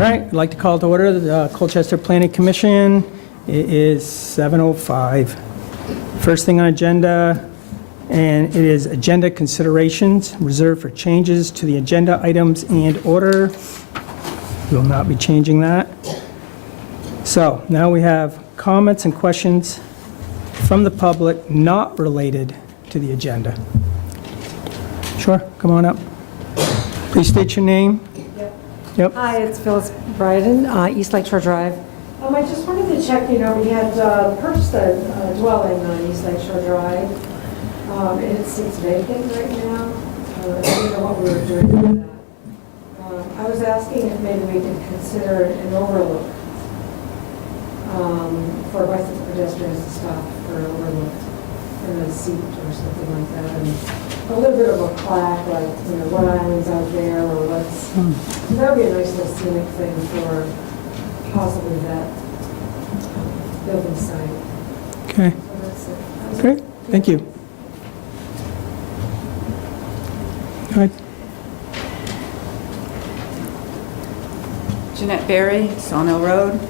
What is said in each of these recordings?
right, I'd like to call to order the Colchester Planning Commission. It is 7:05. First thing on agenda, and it is agenda considerations reserved for changes to the agenda items and order. We will not be changing that. So now we have comments and questions from the public not related to the agenda. Sure, come on up. Please state your name. Yep. Hi, it's Phyllis Bryden, East Lakeshore Drive. I just wanted to check, we had purchased a dwelling on East Lakeshore Drive, and it sits vacant right now. I didn't know what we were doing with that. I was asking if maybe we could consider an overlook for bicycle pedestrians to stop for an overlook in a seat or something like that. And a little bit of a plaque, like, what island's out there, or what's, that would be a nice little scenic thing for possibly that building site. Okay, So that's it. great, thank you. Go ahead. Jeanette Berry, Sawmill Road.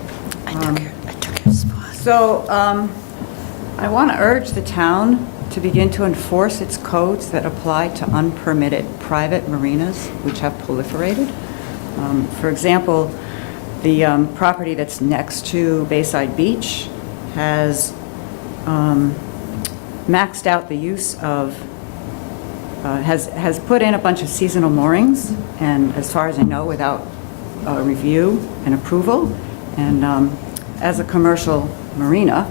I took your spot. So I want to urge the town to begin to enforce its codes that apply to unpermitted private marinas, which have proliferated. For example, the property that's next to Bayside Beach has maxed out the use of, has put in a bunch of seasonal moorings, and as far as I know, without review and approval. And as a commercial marina,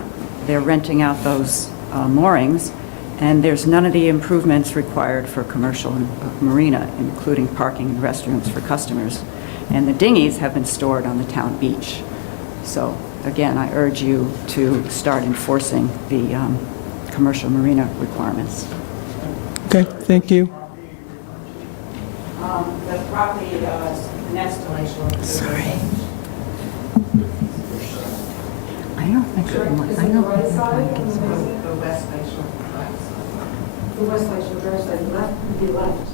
they're renting out those moorings, and there's none of the improvements required for commercial marina, including parking and restrooms for customers. And the dinghies have been stored on the town beach. So again, I urge you to start enforcing the commercial marina requirements. Okay, thank you. The property next to Lakeshore. Sorry. I don't think Is it the right side? the West Lakeshore. The West Lakeshore Drive side, left would be left.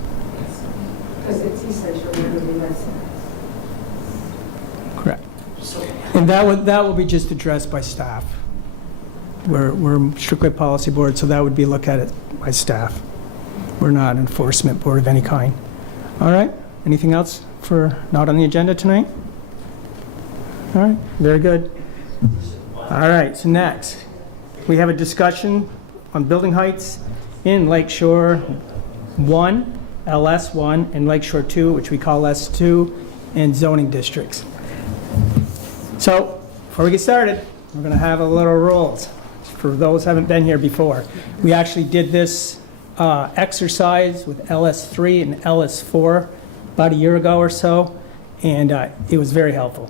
Because it's East Lakeshore, it would be right side. Correct. And that will be just addressed by staff. We're strictly a policy board, so that would be looked at it by staff. We're not an enforcement board of any kind. All right, anything else for not on the agenda tonight? All right, very good. All right, so next, we have a discussion on building heights in Lakeshore 1, LS1, and Lakeshore 2, which we call S2, and zoning districts. So, before we get started, we're going to have a little rules for those who haven't been here before. We actually did this exercise with LS3 and LS4 about a year ago or so, and it was very helpful.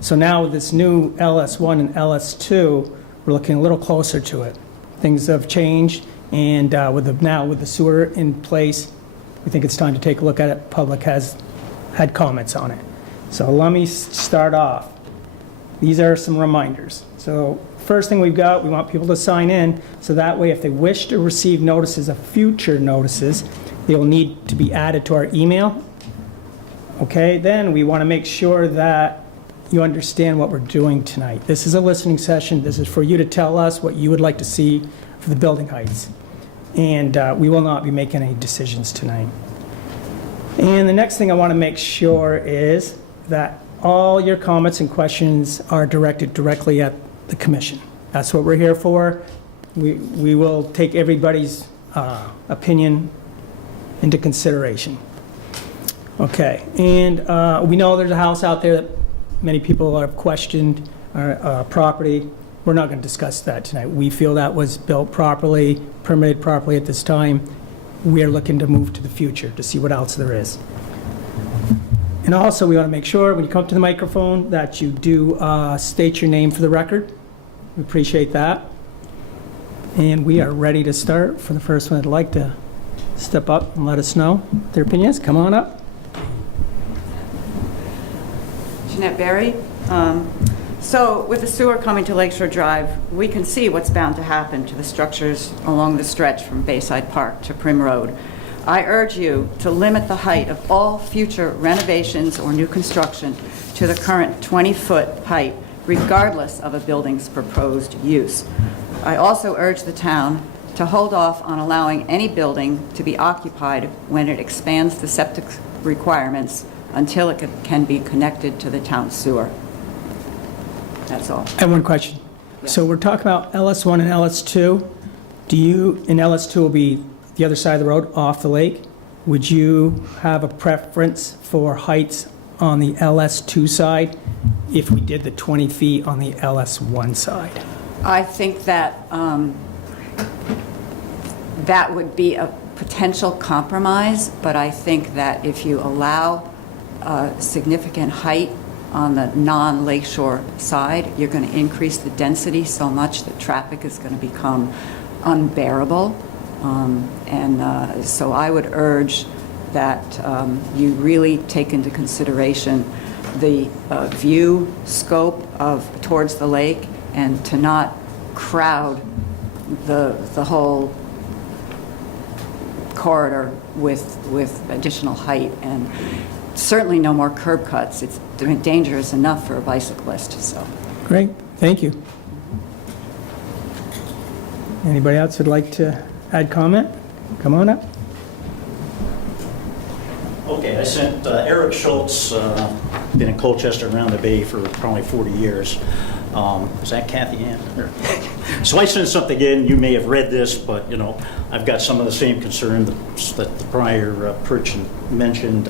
So now with this new LS1 and LS2, we're looking a little closer to it. Things have changed, and now with the sewer in place, we think it's time to take a look at it. Public has had comments on it. So let me start off. These are some reminders. So first thing we've got, we want people to sign in, so that way if they wish to receive notices of future notices, they will need to be added to our email. Okay, then we want to make sure that you understand what we're doing tonight. This is a listening session. This is for you to tell us what you would like to see for the building heights. And we will not be making any decisions tonight. And the next thing I want to make sure is that all your comments and questions are directed directly at the commission. That's what we're here for. We will take everybody's opinion into consideration. Okay, and we know there's a house out there that many people have questioned, property. We're not going to discuss that tonight. We feel that was built properly, permitted properly at this time. We are looking to move to the future to see what else there is. And also, we want to make sure when you come up to the microphone that you do state your name for the record. We appreciate that. And we are ready to start. For the first one, I'd like to step up and let us know their opinions. Come on up. Jeanette Berry. So with the sewer coming to Lakeshore Drive, we can see what's bound to happen to the structures along the stretch from Bayside Park to Prim Road. I urge you to limit the height of all future renovations or new construction to the current 20-foot height, regardless of a building's proposed use. I also urge the town to hold off on allowing any building to be occupied when it expands the septic requirements until it can be connected to the town sewer. That's all. I have one question. So we're talking about LS1 and LS2. Do you, and LS2 will be the other side of the road, off the lake. Would you have a preference for heights on the LS2 side if we did the 20 feet on the LS1 side? I think that that would be a potential compromise, but I think that if you allow significant height on the non-Lakeshore side, you're going to increase the density so much that traffic is going to become unbearable. So I would urge that you really take into consideration the view scope of towards the lake and to not crowd the whole corridor with additional height, and certainly no more curb cuts. It's dangerous enough for a bicyclist, so. Great, thank you. Anybody else would like to add comment? Come on up. Okay, I sent Eric Schultz, been in Colchester around the bay for probably 40 years. Is that Kathy Ann? So I sent something in, you may have read this, but you know, I've got some of the same concern that the prior person mentioned.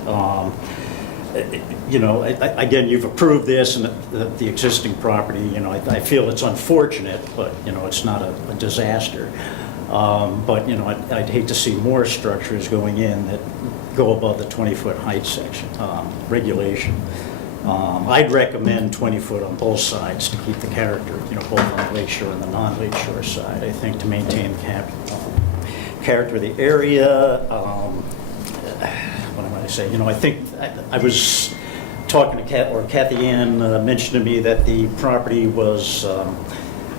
You know, again, you've approved this and the existing property, you know, I feel it's unfortunate, but you know, it's not a disaster. But you know, I'd hate to see more structures going in that go above the 20-foot height section regulation. I'd recommend 20-foot on both sides to keep the character, you know, both on the Lakeshore and the non-Lakeshore side, I think, to maintain the character of the area. What am I going to say? You know, I think I was talking to Kathy Ann mentioned to me that the property was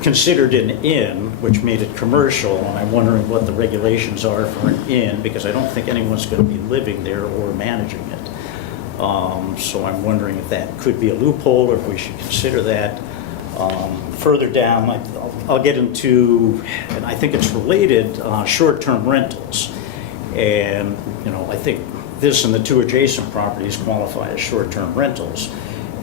considered an inn, which made it commercial, and I'm wondering what the regulations are for an inn, because I don't think anyone's going to be living there or managing it. So I'm wondering if that could be a loophole, or if we should consider that. Further down, I'll get into, and I think it's related, short-term rentals. And, you know, I think this and the two adjacent properties qualify as short-term rentals.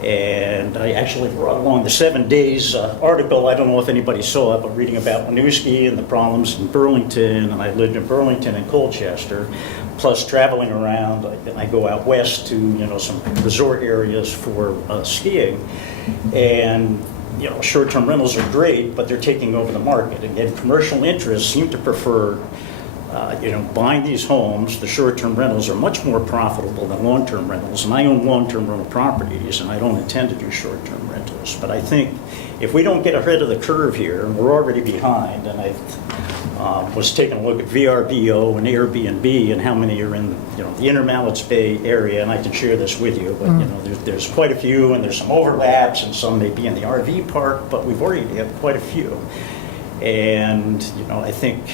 And I actually brought along the 7 Days article. I don't know if anybody saw it, but reading about Winooski and the problems in Burlington, and I lived in Burlington and Colchester, plus traveling around. I go out west to, you know, some resort areas for skiing, and you know, short-term rentals are great, but they're taking over the market. Again, commercial interests seem to prefer you know, buying these homes. The short-term rentals are much more profitable than long-term rentals, and I own long-term rental properties, and I don't intend to do short-term rentals. But I think if we don't get ahead of the curve here, and we're already behind, and I was taking a look at VRBO and Airbnb and how many are in, you know, the Inner Mallets Bay area, and I can share this with you, but you know, there's quite a few, and there's some overlaps, and some may be in the RV park, but we've already had quite a few. And you know, I think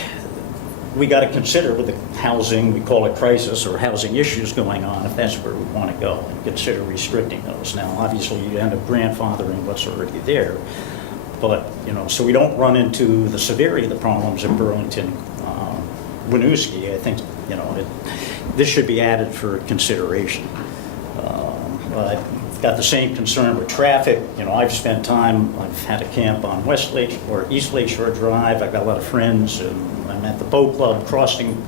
we got to consider with the housing, we call it crisis, or housing issues going on, if that's where we want to go, and consider restricting those. Now, obviously, you end up grandfathering what's already there, but, you know, so we don't run into the severity of the problems in Burlington, Winooski. I think, you know, this should be added for consideration. I've got the same concern with traffic. You know, I've spent time, I've had a camp on West Lake or East Lakeshore Drive. I've got a lot of friends, and I'm at the boat club. Crossing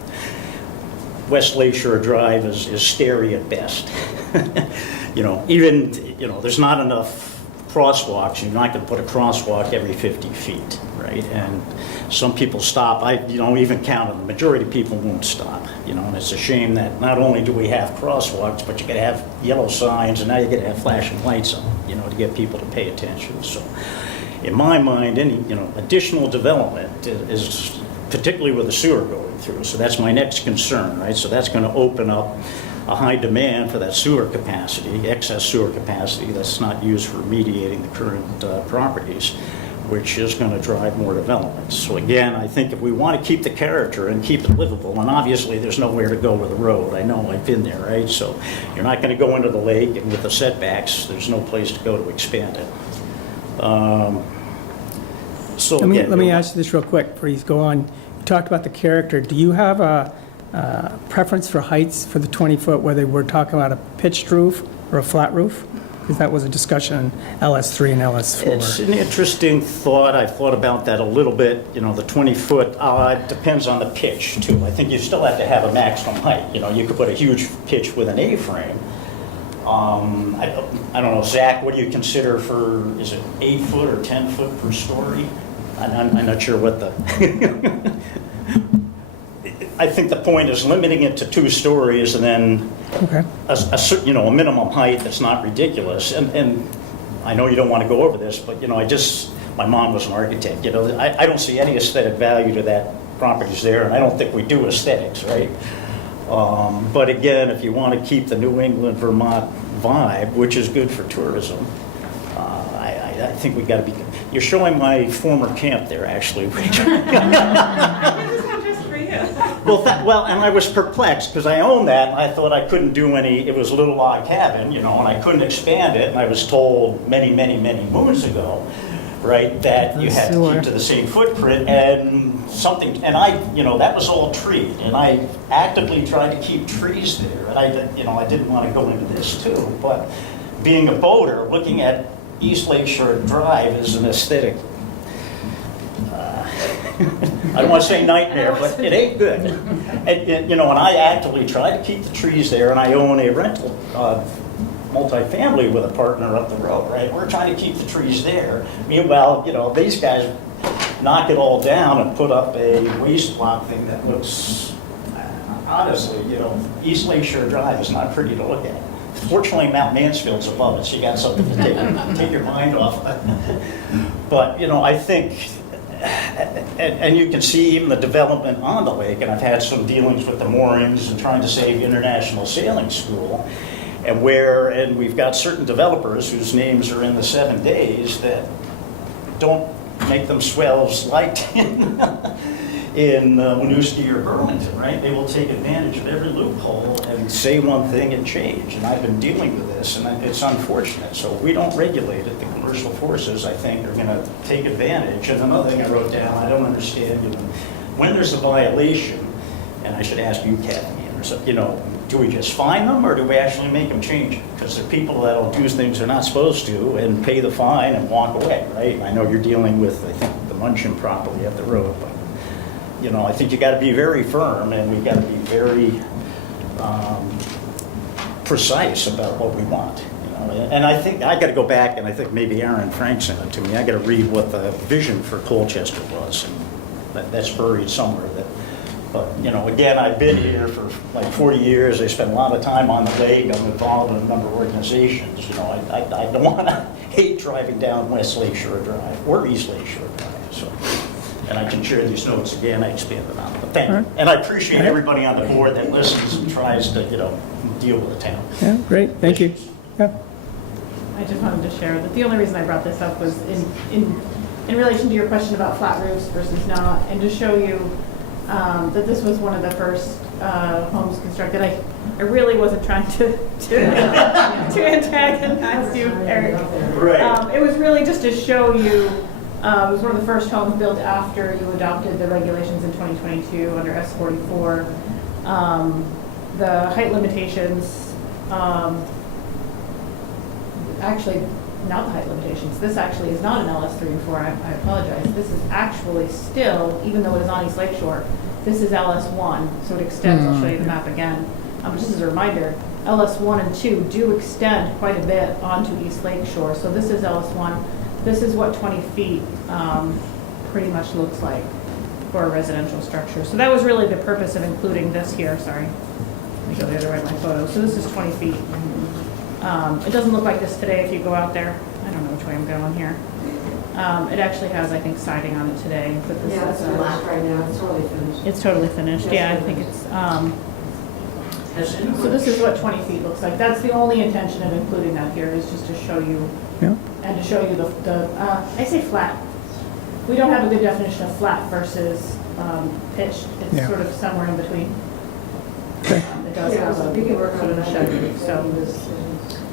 West Lakeshore Drive is scary at best. You know, even, you know, there's not enough crosswalks. You're not going to put a crosswalk every 50 feet, right? And some people stop. You know, even counting, the majority of people won't stop. You know, and it's a shame that not only do we have crosswalks, but you got to have yellow signs, and now you got to have flashing lights on, you know, to get people to pay attention. So, in my mind, any, you know, additional development is particularly with the sewer going through. So that's my next concern, right? So that's going to open up a high demand for that sewer capacity, excess sewer capacity that's not used for remediating the current properties. which is going to drive more development. So again, I think if we want to keep the character and keep it livable, and obviously there's nowhere to go with the road. I know, I've been there, right? So you're not going to go into the lake, and with the setbacks, there's no place to go to expand it. So Let again, me ask you this real quick before you go on. You talked about the character. Do you have a preference for heights for the 20-foot, whether we're talking about a pitched roof or a flat roof? Because that was a discussion in LS3 and LS4. It's an interesting thought. I've thought about that a little bit. You know, the 20-foot, it depends on the pitch, too. I think you still have to have a maximum height. You know, you could put a huge pitch with an A-frame. I don't know, Zach, what do you consider for, is it 8 foot or 10 foot per story? I'm not sure what the... I think the point is limiting it to 2 stories and then Okay. a minimum height that's not ridiculous. And I know you don't want to go over this, but, you know, my mom was an architect, you know, I don't see any aesthetic value to that properties there, and I don't think we do aesthetics, right? But again, if you want to keep the New England, Vermont vibe, which is good for tourism, I think we got to be, you're showing my former camp there, actually, Rachel. Well, and I was perplexed because I own that, and I thought I couldn't do any. It was a little log cabin, you know, and I couldn't expand it. And I was told many, many, many moons ago, right, that you had to keep to the same footprint and something. And that was all treed, and I actively tried to keep trees there. And I didn't want to go into this too, but being a boater, looking at East Lakeshore Drive is an aesthetic. I don't want to say nightmare, but it ain't good. And I actively try to keep the trees there, and I own a rental multifamily with a partner up the road, right? We're trying to keep the trees there. Meanwhile, these guys knock it all down and put up a waste block thing that looks, honestly, East Lakeshore Drive is not pretty to look at. Fortunately, Mount Mansfield's above it, so you got something to take your mind off of it. But, I think... And you can see even the development on the lake, and I've had some dealings with the moorings and trying to save International Sailing School, and we've got certain developers whose names are in the 7 days that don't make themselves liked in Winooski or Burlington, right? They will take advantage of every loophole and say one thing and change, and I've been dealing with this, and it's unfortunate. So if we don't regulate it, the commercial forces, I think, are going to take advantage. And another thing I wrote down, I don't understand, when there's a violation, and I should ask you, Kathy, do we just fine them, or do we actually make them change it? Because there are people that'll do things they're not supposed to and pay the fine and walk away, right? I know you're dealing with, I think, the Munchin property up the road, but I think you got to be very firm, and we got to be very precise about what we want. And I think I got to go back, and I think maybe Aaron Frank sent it to me. I got to read what the vision for Colchester was, and that's buried somewhere. But again, I've been here for like 40 years. I spent a lot of time on the lake. I'm involved in a number of organizations. I don't want to hate driving down West Lakeshore Drive or East Lakeshore Drive. So. And I can share these notes again, I expanded on it. But thank you. And I appreciate everybody on the board that listens and tries to, deal with the town. Yeah, great, thank you. Yeah. I just wanted to share that the only reason I brought this up was in relation to your question about flat roofs versus not, and to show you that this was one of the first homes constructed. I really wasn't trying to antagonize you, Eric. Right. It was really just to show you. It was one of the first homes built after you adopted the regulations in 2022 under S44. The height limitations, actually not the height limitations. This actually is not an LS3 and 4. I apologize. This is actually still, even though it is on East Lakeshore, this is LS1, so it extends. I'll show you the map again. Just as a reminder, LS1 and 2 do extend quite a bit onto East Lakeshore. So this is LS1. This is what 20 feet pretty much looks like for a residential structure. So that was really the purpose of including this here. Sorry. Let me go the other way in my photo. So this is 20 feet. It doesn't look like this today if you go out there. I don't know which way I'm going here. It actually has, I think, siding on it today. But this Yeah, it's is black right now. It's totally finished. It's totally finished. Yeah, I think it's... so this is what 20 feet looks like. That's the only intention of including that here, is just to show you, Yeah. and to show you the I say flat We don't have a good definition of flat versus pitched. It's Yeah. sort of somewhere in between. Okay. It does Yeah, have so a we can work on sort of that. shed roof, so.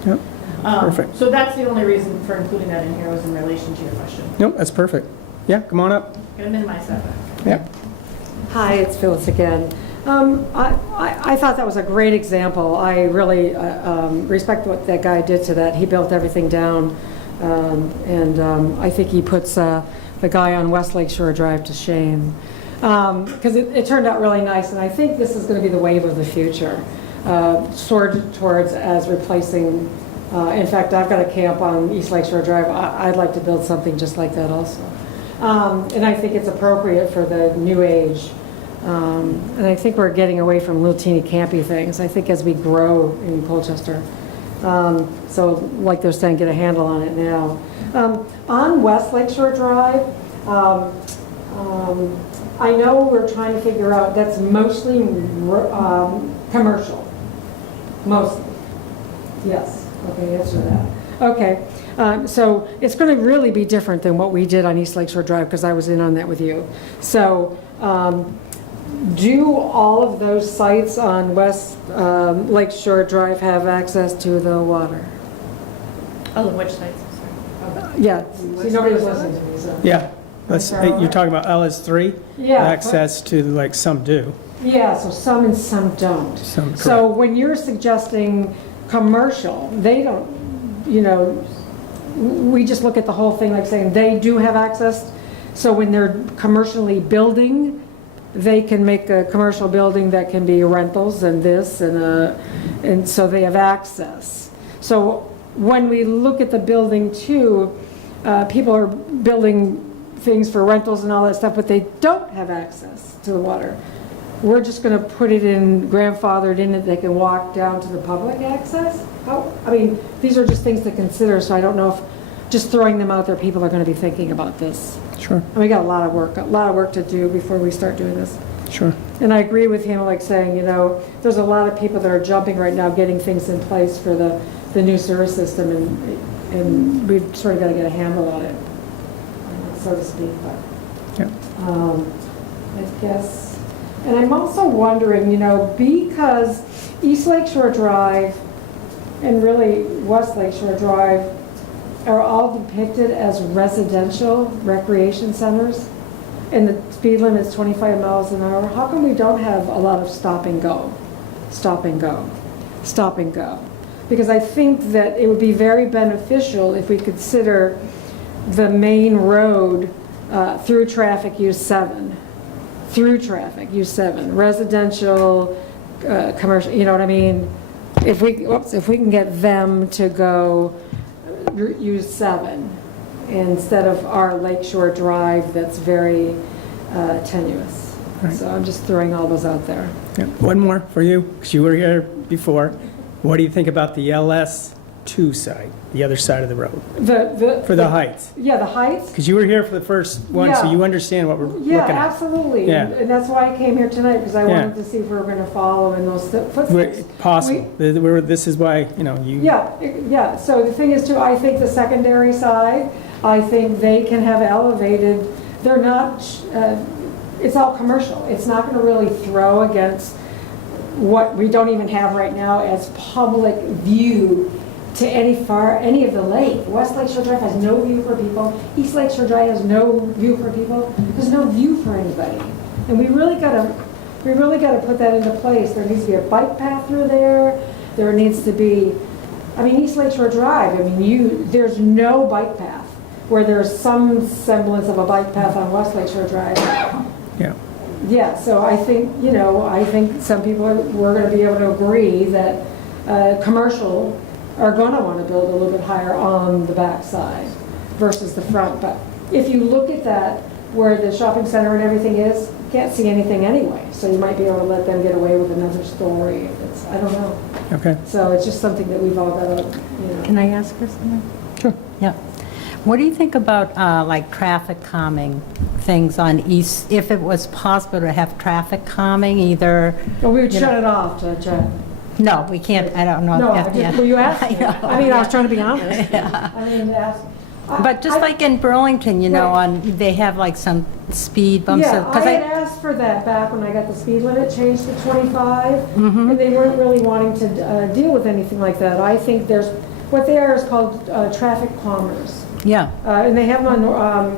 Yep. Perfect. So that's the only reason for including that in here was in relation to your question. Nope, that's perfect. Yeah, come on up. Gonna minimize setback. Yep. Hi, it's Phyllis again. I thought that was a great example. I really respect what that guy did to that. He built everything down, and I think he puts the guy on West Lakeshore Drive to shame. Because it turned out really nice, and I think this is going to be the wave of the future, towards as replacing. In fact, I've got a camp on East Lakeshore Drive. I'd like to build something just like that also. And I think it's appropriate for the new age. And I think we're getting away from little teeny campy things. I think as we grow in Colchester. So like they're saying, get a handle on it now. On West Lakeshore Drive, I know we're trying to figure out, that's mostly commercial. Mostly. Yes. Okay, answer that. Okay. So it's going to really be different than what we did on East Lakeshore Drive, because I was in on that with you. So do all of those sites on West Lakeshore Drive have access to the water? Oh, which sites? Sorry. Yeah, see, nobody was listening to me, so. Yeah. You're talking about LS3? Yeah. Access to, like, some do. Yeah, so some and some don't. Some, So correct. when you're suggesting commercial, they don't, we just look at the whole thing like saying they do have access. So when they're commercially building, they can make a commercial building that can be rentals and this and so they have access. So when we look at the building too, people are building things for rentals and all that stuff, but they don't have access to the water. We're just going to put it in, grandfathered in it, they can walk down to the public access? I mean, these are just things to consider, so I don't know if just throwing them out there, people are going to be thinking about this. Sure, And we got a lot of work to do before we start doing this. sure. And I agree with him, like saying, there's a lot of people that are jumping right now, getting things in place for the new sewer system, and we've sort of got to get a handle on it, so to speak, but. Yeah. I guess, and I'm also wondering, because East Lakeshore Drive and really West Lakeshore Drive are all depicted as residential recreation centers, and the speed limit is 25 miles an hour, how come we don't have a lot of stop and go, stop and go, stop and go? Because I think that it would be very beneficial if we consider the main road through traffic use 7, residential, commercial, you know what I mean? If we can get them to go use 7 instead of our Lakeshore Drive that's very tenuous. Right. So I'm just throwing all those out there. Yeah. One more for you, because you were here before. What do you think about the LS2 side, the other side of the road, for the heights? Yeah, the heights. Because you were here for the first one, so Yeah. you understand what we're looking Yeah, at. absolutely. Yeah. And that's why I came here tonight, because I Yeah. wanted to see if we were going to follow in those footsteps. Possible. This is why, you. Yeah. So the thing is too, I think the secondary side, I think they can have elevated, they're not, it's all commercial. It's not going to really throw against what we don't even have right now as public view to any of the lake. West Lakeshore Drive has no view for people. East Lakeshore Drive has no view for people. There's no view for anybody. And we really got to put that into place. There needs to be a bike path through there. There needs to be, East Lakeshore Drive, there's no bike path, where there's some semblance of a bike path on West Lakeshore Drive. Yeah. Yeah, so I think, I think some people we're going to be able to agree that commercial are going to want to build a little bit higher on the back side versus the front. But if you look at that, where the shopping center and everything is, you can't see anything anyway. So you might be able to let them get away with another story. I don't know. Okay. So it's just something that we've all got to, Can I ask her something? Sure. Yeah. What do you think about like traffic calming things on East, if it was possible to have traffic calming either? Well, we would shut it off to check. No, we can't, I don't know. No, Yeah. well, you asked me. I know, I was trying to be honest. Yeah. But just like in Burlington, you know, Right. they have like some speed bumps. Yeah, 'cause I had asked for that back when I got the speed limit changed to 25, and they weren't really wanting to deal with anything like that. I think what they are is called traffic calmers. Yeah, And they have them on,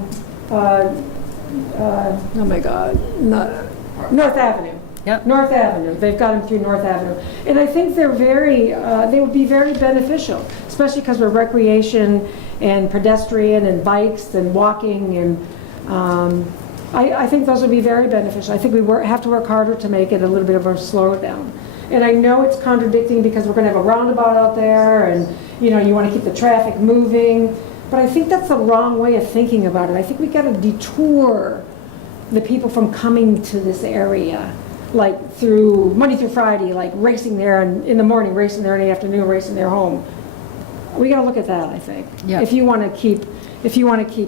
oh my God, North Avenue. Yep. North Avenue. They've got them through North Avenue. And I think they would be very beneficial, especially because we're recreation and pedestrian and bikes and walking, and I think those would be very beneficial. I think we have to work harder to make it a little bit of a slower down. And I know it's contradicting because we're going to have a roundabout out there, and you want to keep the traffic moving, but I think that's the wrong way of thinking about it. I think we got to detour the people from coming to this area, like through Monday through Friday, like racing there in the morning, racing there in the afternoon, racing there home. We got to look at that, I think. Yeah. If you want to keep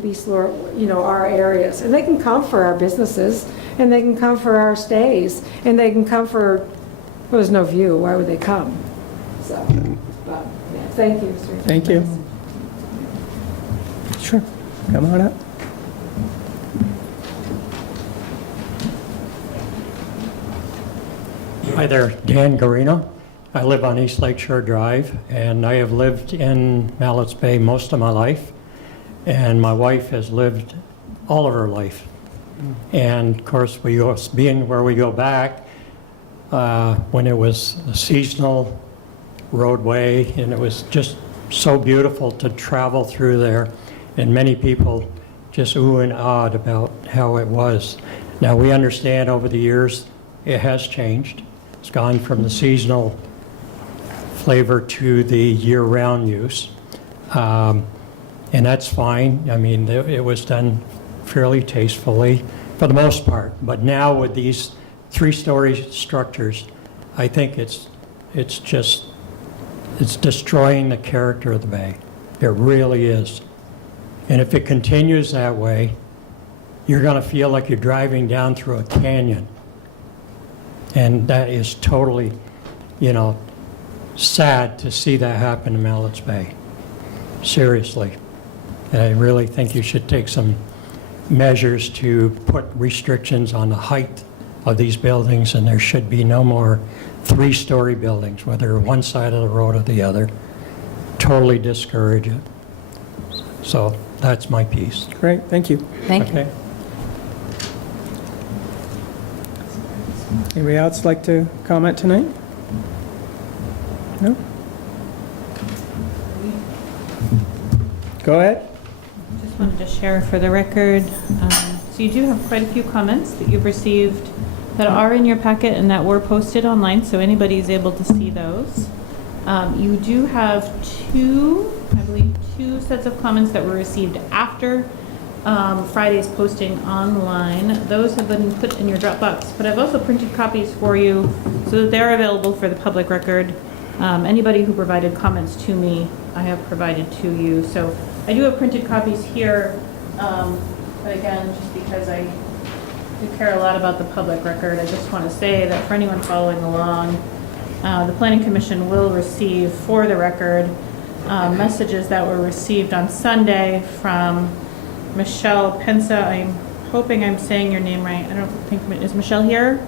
East Laurel, our areas, and they can come for our businesses, and they can come for our stays, and they can come for, well, there's no view, why would they come? So, but, yeah, thank you. Sir. Thank you. Sure, come on up. Hi there, Dan Garino. I live on East Lakeshore Drive, and I have lived in Mallett's Bay most of my life, and my wife has lived all of her life. And of course, being where we go back, when it was a seasonal roadway, and it was just so beautiful to travel through there, and many people just ooh and ahhed about how it was. Now, we understand over the years it has changed. It's gone from the seasonal flavor to the year-round use. And that's fine. I mean, it was done fairly tastefully for the most part. But now with these three-story structures, I think it's destroying the character of the bay. It really is. And if it continues that way, you're going to feel like you're driving down through a canyon. And that is totally, sad to see that happen in Mallett's Bay. Seriously. And I really think you should take some measures to put restrictions on the height of these buildings, and there should be no more three-story buildings, whether one side of the road or the other. Totally discourage it. So that's my piece. Great, thank you. thank you. Okay. Anybody else like to comment tonight? No? Go ahead. Just wanted to share for the record, so you do have quite a few comments that you've received that are in your packet and that were posted online, so anybody is able to see those. You do have two sets of comments that were received after Friday's posting online. Those have been put in your Dropbox, but I've also printed copies for you so that they're available for the public record. Anybody who provided comments to me, I have provided to you. So I do have printed copies here, but again, just because I do care a lot about the public record, I just want to say that for anyone following along, the Planning Commission will receive, for the record, messages that were received on Sunday from Michelle Pensa. I'm hoping I'm saying your name right. I don't think, is Michelle here?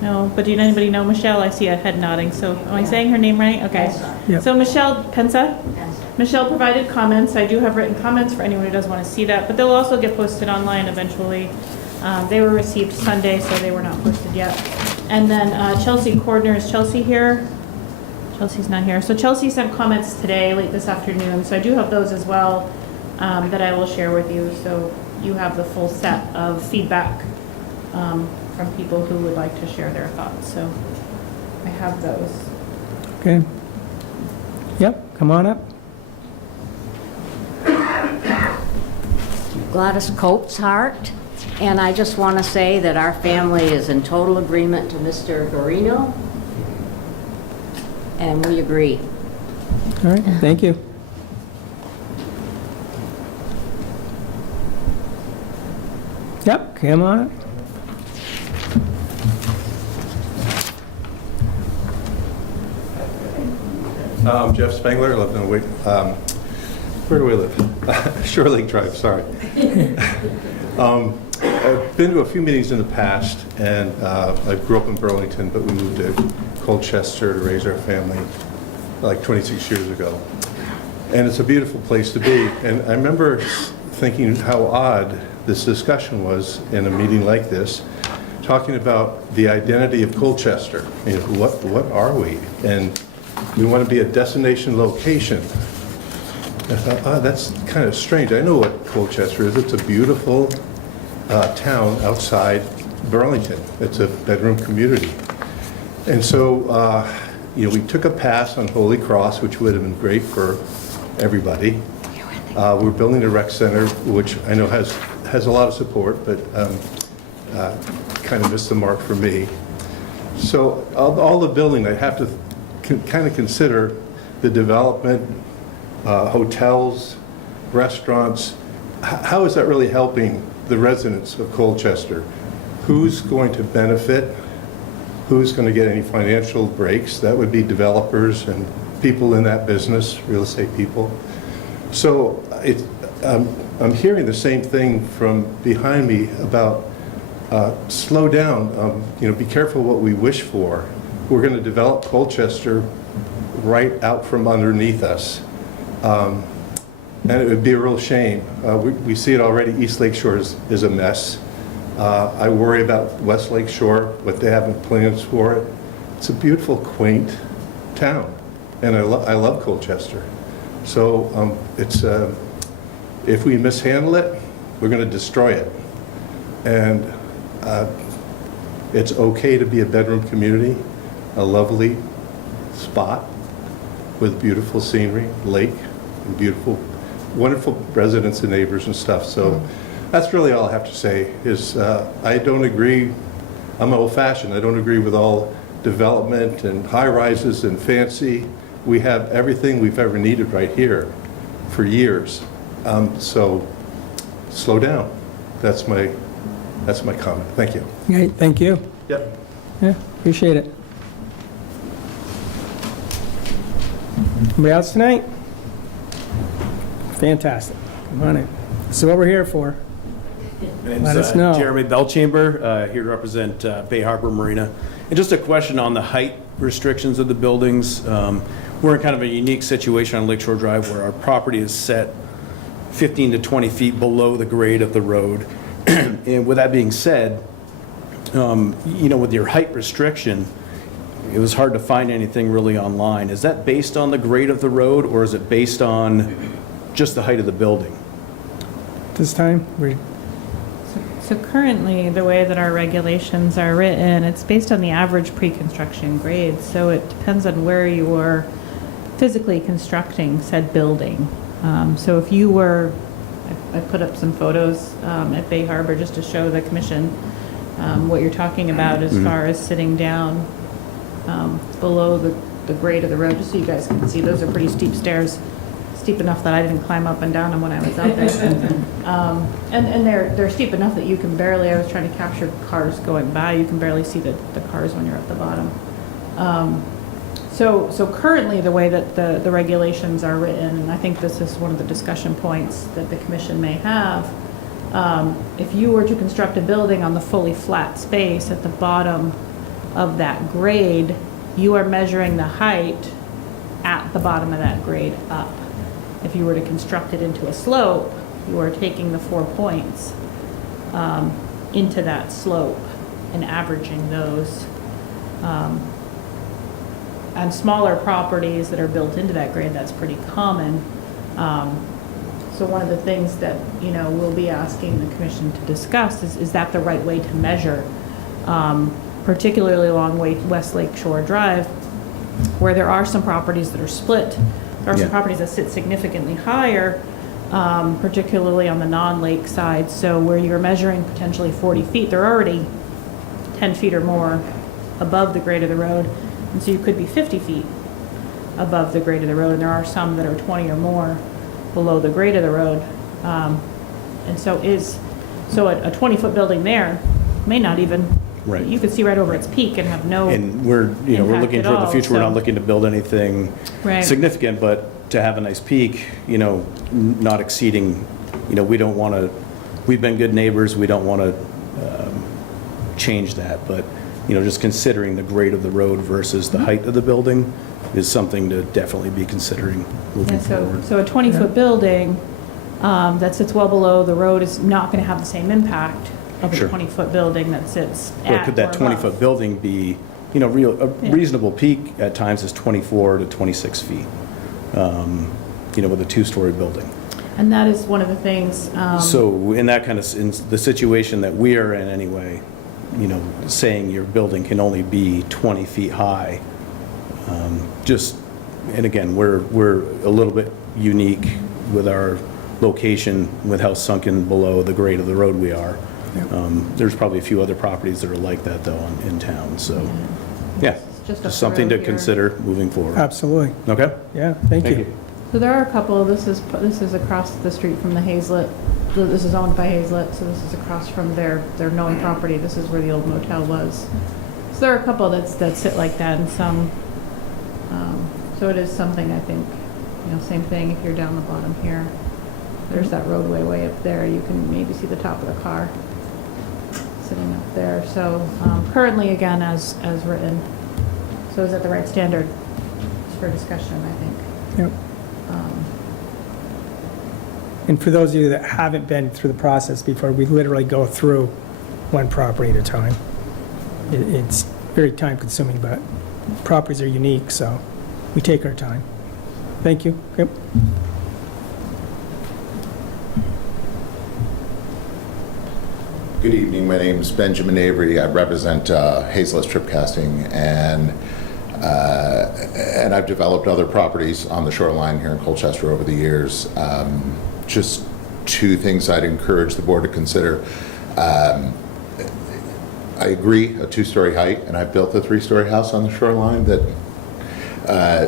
No, but did anybody know Michelle? I see a head nodding, so am I saying her name right? Okay. Yep. So Michelle Pensa? Michelle provided comments. I do have written comments for anyone who does want to see that, but they'll also get posted online eventually. They were received Sunday, so they were not posted yet. And then Chelsea Cordner, is Chelsea here? Chelsea's not here. So Chelsea sent comments today, late this afternoon, so I do have those as well that I will share with you, so you have the full set of feedback from people who would like to share their thoughts. So I have those. Okay. Yep, come on up. Gladys Coates-Hart, and I just want to say that our family is in total agreement to Mr. Garino, and we agree. All right, thank you. Yep, come on up. I'm Jeff Spengler, I live in Where do I live? Shore Lake Drive, sorry. I've been to a few meetings in the past, and I grew up in Burlington, but we moved to Colchester to raise our family like 26 years ago. And it's a beautiful place to be. And I remember thinking how odd this discussion was in a meeting like this, talking about the identity of Colchester. You know, what are we? And we want to be a destination location. I thought, oh, that's kind of strange. I know what Colchester is. It's a beautiful town outside Burlington. It's a bedroom community. And so, you know, we took a pass on Holy Cross, which would have been great for everybody. We're building a rec center, which I know has a lot of support, but kind of missed the mark for me. So all the building, I have to kind of consider the development, hotels, restaurants. How is that really helping the residents of Colchester? Who's going to benefit? Who's going to get any financial breaks? That would be developers and people in that business, real estate people. So I'm hearing the same thing from behind me about slow down, you know, be careful what we wish for. We're going to develop Colchester right out from underneath us. And it would be a real shame. We see it already. East Lakeshore is a mess. I worry about West Lakeshore, what they have in plans for it. It's a beautiful, quaint town, and I love Colchester. So if we mishandle it, we're going to destroy it. And it's okay to be a bedroom community, a lovely spot with beautiful scenery, lake, and beautiful, wonderful residents and neighbors and stuff. So that's really all I have to say is I don't agree. I'm old-fashioned. I don't agree with all development and high-rises and fancy. We have everything we've ever needed right here for years. So slow down. That's my comment. Thank you. Great, thank you. Yep. Yeah, appreciate it. Anybody else tonight? Fantastic. Come on in. This is what we're here for. My name's Let us know. Jeremy Belchamber, here to represent Bay Harbor Marina. And just a question on the height restrictions of the buildings. We're in kind of a unique situation on Lakeshore Drive where our property is set 15 to 20 feet below the grade of the road. And with that being said, you know, with your height restriction, it was hard to find anything really online. Is that based on the grade of the road, or is it based on just the height of the building? This time, So currently, the way that our regulations are written, it's based on the average pre-construction grade. So it depends on where you are physically constructing said building. So if you were, I put up some photos at Bay Harbor just to show the commission what you're talking about as far as sitting down below the grade of the road, just so you guys can see. Those are pretty steep stairs, steep enough that I didn't climb up and down them when I was out there. And they're steep enough that you can barely, I was trying to capture cars going by, you can barely see the cars when you're at the bottom. So currently, the way that the regulations are written, and I think this is one of the discussion points that the commission may have, if you were to construct a building on the fully flat space at the bottom of that grade, you are measuring the height at the bottom of that grade up. If you were to construct it into a slope, you are taking the 4 points into that slope and averaging those. On smaller properties that are built into that grade, that's pretty common. So one of the things that, you know, we'll be asking the commission to discuss is that the right way to measure, particularly along West Lakeshore Drive, where there are some properties that are split. There are some properties that sit significantly higher, particularly on the non-lake side. So where you're measuring potentially 40 feet, they're already 10 feet or more above the grade of the road. And so you could be 50 feet above the grade of the road. And there are some that are 20 or more below the grade of the road. And so a 20-foot building there may not even, Right. you could see right over its peak and have no And we're looking impact at toward the all, future. We're not so- looking to build anything Right. significant, but to have a nice peak, not exceeding, we don't want to, we've been good neighbors, we don't want to change that, but, just considering the grade of the road versus the height of the building is something to definitely be considering moving And so, forward. so a 20-foot building that sits well below the road is not going to have the same impact of a Sure. 20-foot building that sits Or at could that or above. 20-foot building be, a Yeah. reasonable peak at times is 24 to 26 feet, with a two-story building. And that is one of the things. So in that kind of, in the situation that we are in anyway, saying your building can only be 20 feet high, and again, we're a little bit unique with our location, with how sunken below the grade of the road we are. There's probably a few other properties that are like that though in town, so, yeah, Just a something to road here. consider moving forward. Absolutely. Okay? Yeah, thank you. So there are a couple, this is across the street from the Hazlet. This is owned by Hazlet, so this is across from their known property. This is where the old motel was. So there are a couple that sit like that and some, so it is something I think, same thing if you're down the bottom here. There's that roadway way up there. You can maybe see the top of the car sitting up there. So currently, again, as written. So is that the right standard? It's for discussion, I think. Yep. And for those of you that haven't been through the process before, we literally go through one property at a time. It's very time consuming, but properties are unique, so we take our time. Thank you. Yep. Good evening. My name is Benjamin Avery. I represent Hazlet Strip Casting, and I've developed other properties on the shoreline here in Colchester over the years. Just two things I'd encourage the board to consider. I agree, a two-story height, and I built a three-story house on the shoreline.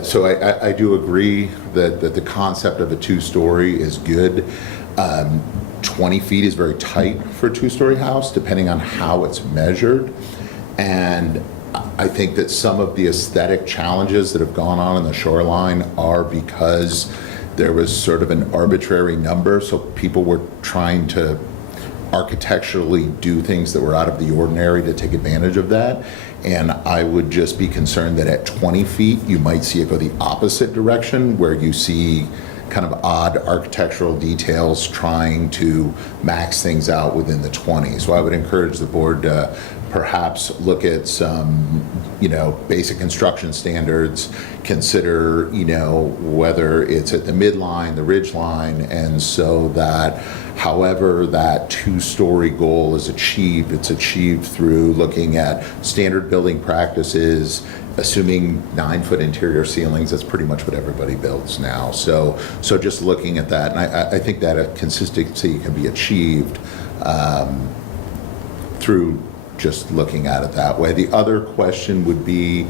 So I do agree that the concept of a two-story is good. 20 feet is very tight for a two-story house, depending on how it's measured. And I think that some of the aesthetic challenges that have gone on in the shoreline are because there was sort of an arbitrary number, so people were trying to architecturally do things that were out of the ordinary to take advantage of that. And I would just be concerned that at 20 feet, you might see it go the opposite direction, where you see kind of odd architectural details trying to max things out within the 20. So I would encourage the board to perhaps look at some, basic construction standards, consider, whether it's at the midline, the ridge line, and so that however that two-story goal is achieved, it's achieved through looking at standard building practices, assuming 9-foot interior ceilings. That's pretty much what everybody builds now. So just looking at that, and I think that a consistency can be achieved through just looking at it that way. The other question would be,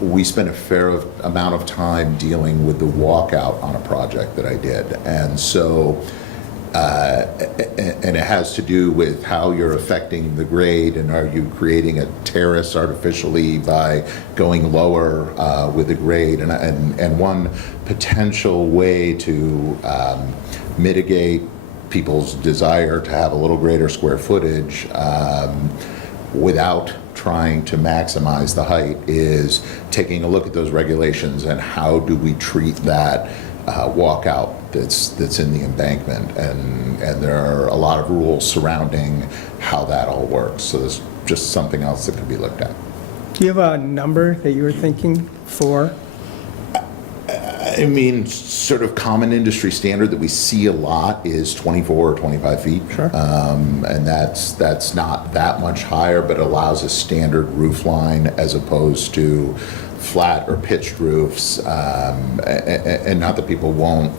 we spent a fair amount of time dealing with the walkout on a project that I did. And so, and it has to do with how you're affecting the grade, and are you creating a terrace artificially by going lower with the grade? And one potential way to mitigate people's desire to have a little greater square footage without trying to maximize the height is taking a look at those regulations and how do we treat that walkout that's in the embankment, and there are a lot of rules surrounding how that all works. So there's just something else that could be looked at. Do you have a number that you were thinking for? I mean, sort of common industry standard that we see a lot is 24 or 25 feet. Sure. And that's not that much higher, but allows a standard roof line as opposed to flat or pitched roofs. And not that people won't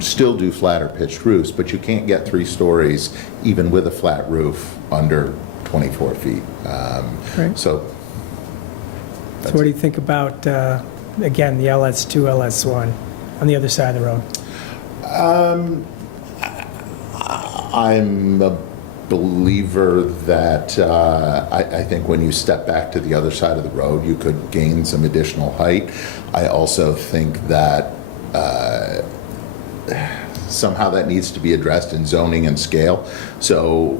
still do flat or pitched roofs, but you can't get 3 stories even with a flat roof under 24 feet. Right. So So what do you think about, again, the LS2, LS1 on the other side of the road? I'm a believer that I think when you step back to the other side of the road, you could gain some additional height. I also think that somehow that needs to be addressed in zoning and scale. So,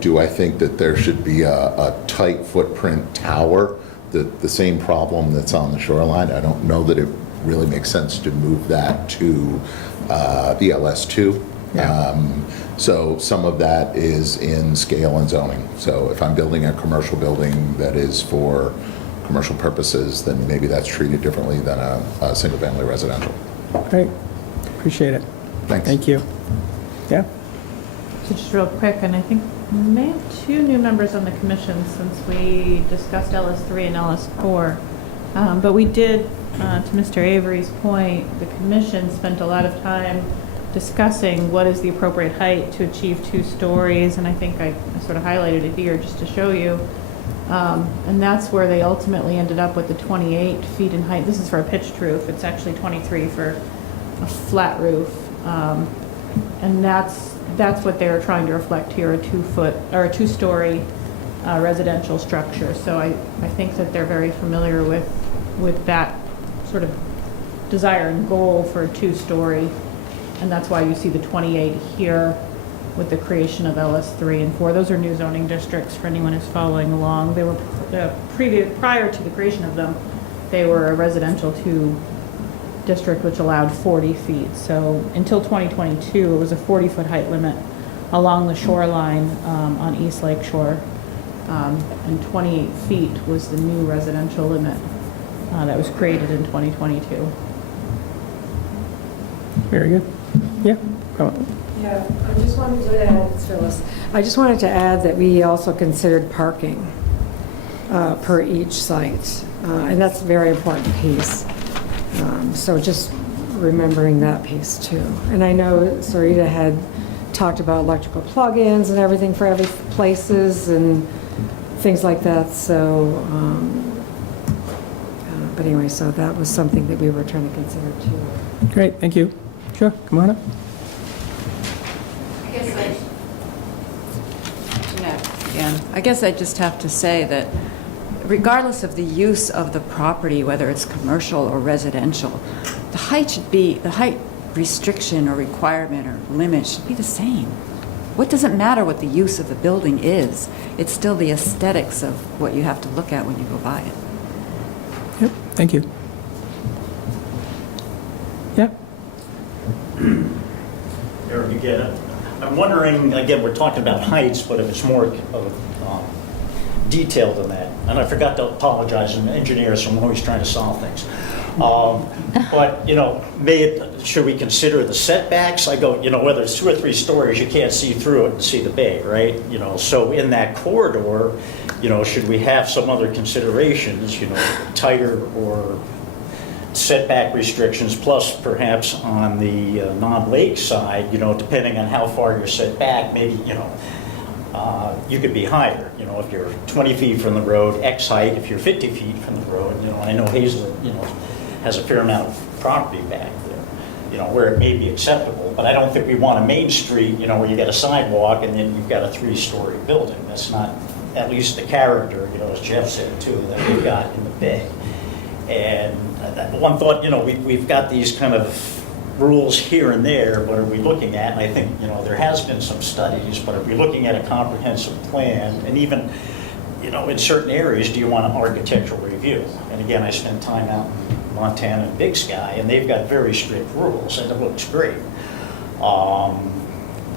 do I think that there should be a tight footprint tower, the same problem that's on the shoreline? I don't know that it really makes sense to move that to the LS2. So some of that is in scale and zoning. So if I'm building a commercial building that is for commercial purposes, then maybe that's treated differently than a single-family residential. Great, appreciate it. Thanks. Thank you. Yeah, So just real quick, and I think we may have 2 new members on the commission since we discussed LS3 and LS4. But we did, to Mr. Avery's point, the commission spent a lot of time discussing what is the appropriate height to achieve 2 stories, and I think I sort of highlighted it here just to show you. And that's where they ultimately ended up with the 28 feet in height. This is for a pitched roof. It's actually 23 for a flat roof. And that's what they're trying to reflect here, a 2-foot or a 2-story residential structure. So I think that they're very familiar with that sort of desire and goal for a 2-story. And that's why you see the 28 here with the creation of LS3 and 4. Those are new zoning districts for anyone who's following along. They were prior to the creation of them, they were a residential 2 district which allowed 40 feet. So until 2022, it was a 40-foot height limit along the shoreline on East Lakeshore. And 28 feet was the new residential limit that was created in 2022. very good. Yeah, come on. Yeah, I just wanted to add, it's Phyllis, I just wanted to add that we also considered parking per each site, and that's a very important piece. So just remembering that piece too. And I know Sarita had talked about electrical plug-ins and everything for every places and things like that, so, but anyway, so that was something that we were trying to consider too. Great, thank you. Sure, come on up. I guess I just have to say that regardless of the use of the property, whether it's commercial or residential, the height restriction or requirement or limit should be the same. What does it matter what the use of the building is? It's still the aesthetics of what you have to look at when you go by it. Yep, thank you. Yeah, Eric, again, I'm wondering, again, we're talking about heights, but if it's more detailed than that. And I forgot to apologize, I'm an engineer, so I'm always trying to solve things. But, should we consider the setbacks? I go, whether it's 2 or 3 stories, you can't see through it and see the bay, right? So in that corridor, should we have some other considerations, tighter or setback restrictions, plus perhaps on the non-lake side, depending on how far you're set back, maybe, you could be higher. If you're 20 feet from the road, X height. If you're 50 feet from the road, I know Hazel, has a fair amount of property back there, where it may be acceptable. But I don't think we want a main street, where you got a sidewalk and then you've got a 3-story building. That's not, at least the character, as Jeff said too, that we've got in the bay. And one thought, we've got these kind of rules here and there, what are we looking at? And I think, there has been some studies, but are we looking at a comprehensive plan? And even, in certain areas, do you want an architectural review? And again, I spent time out in Montana and Big Sky, and they've got very strict rules, and it looks great.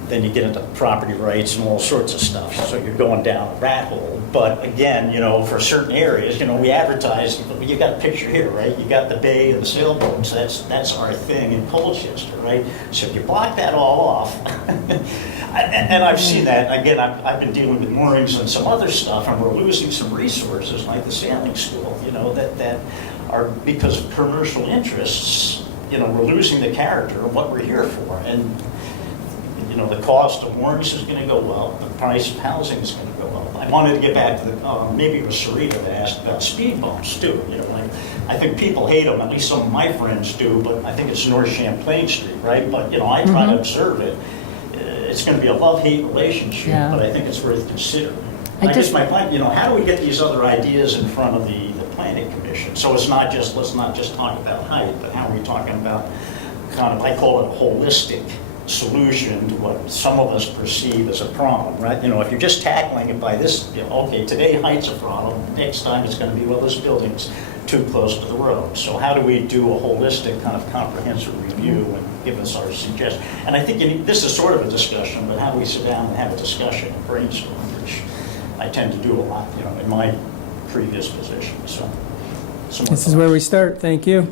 Then you get into property rights and all sorts of stuff, so you're going down a rat hole. But again, for certain areas, we advertise, you got a picture here, right? You got the bay and the sailboats, that's our thing in Colchester, right? So if you block that all off, and I've seen that, again, I've been dealing with moorings and some other stuff, and we're losing some resources like the sailing school, that are because of commercial interests, we're losing the character of what we're here for. And the cost of moorings is going to go up, the price of housing is going to go up. I wanted to get back to the, maybe it was Sarita that asked about speed bumps too. I think people hate them, at least some of my friends do, but I think it's North Champlain Street, right? But, I try to observe it. It's going to be a love-hate relationship, but I think it's worth considering. I guess my point, how do we get these other ideas in front of the planning planning commission. So it's not just, let's not just talk about height, but how are we talking about kind of, I call it a holistic solution to what some of us perceive as a problem, right? You know, if you're just tackling it by this, you know, okay, today height's a problem, next time it's going to be, well, this building's too close to the road. So how do we do a holistic kind of comprehensive review and give us our suggestions? And I think this is sort of a discussion, but how do we sit down and have a discussion and brainstorm, which I tend to do a lot, you know, in my previous position, so. This is where we start, thank you.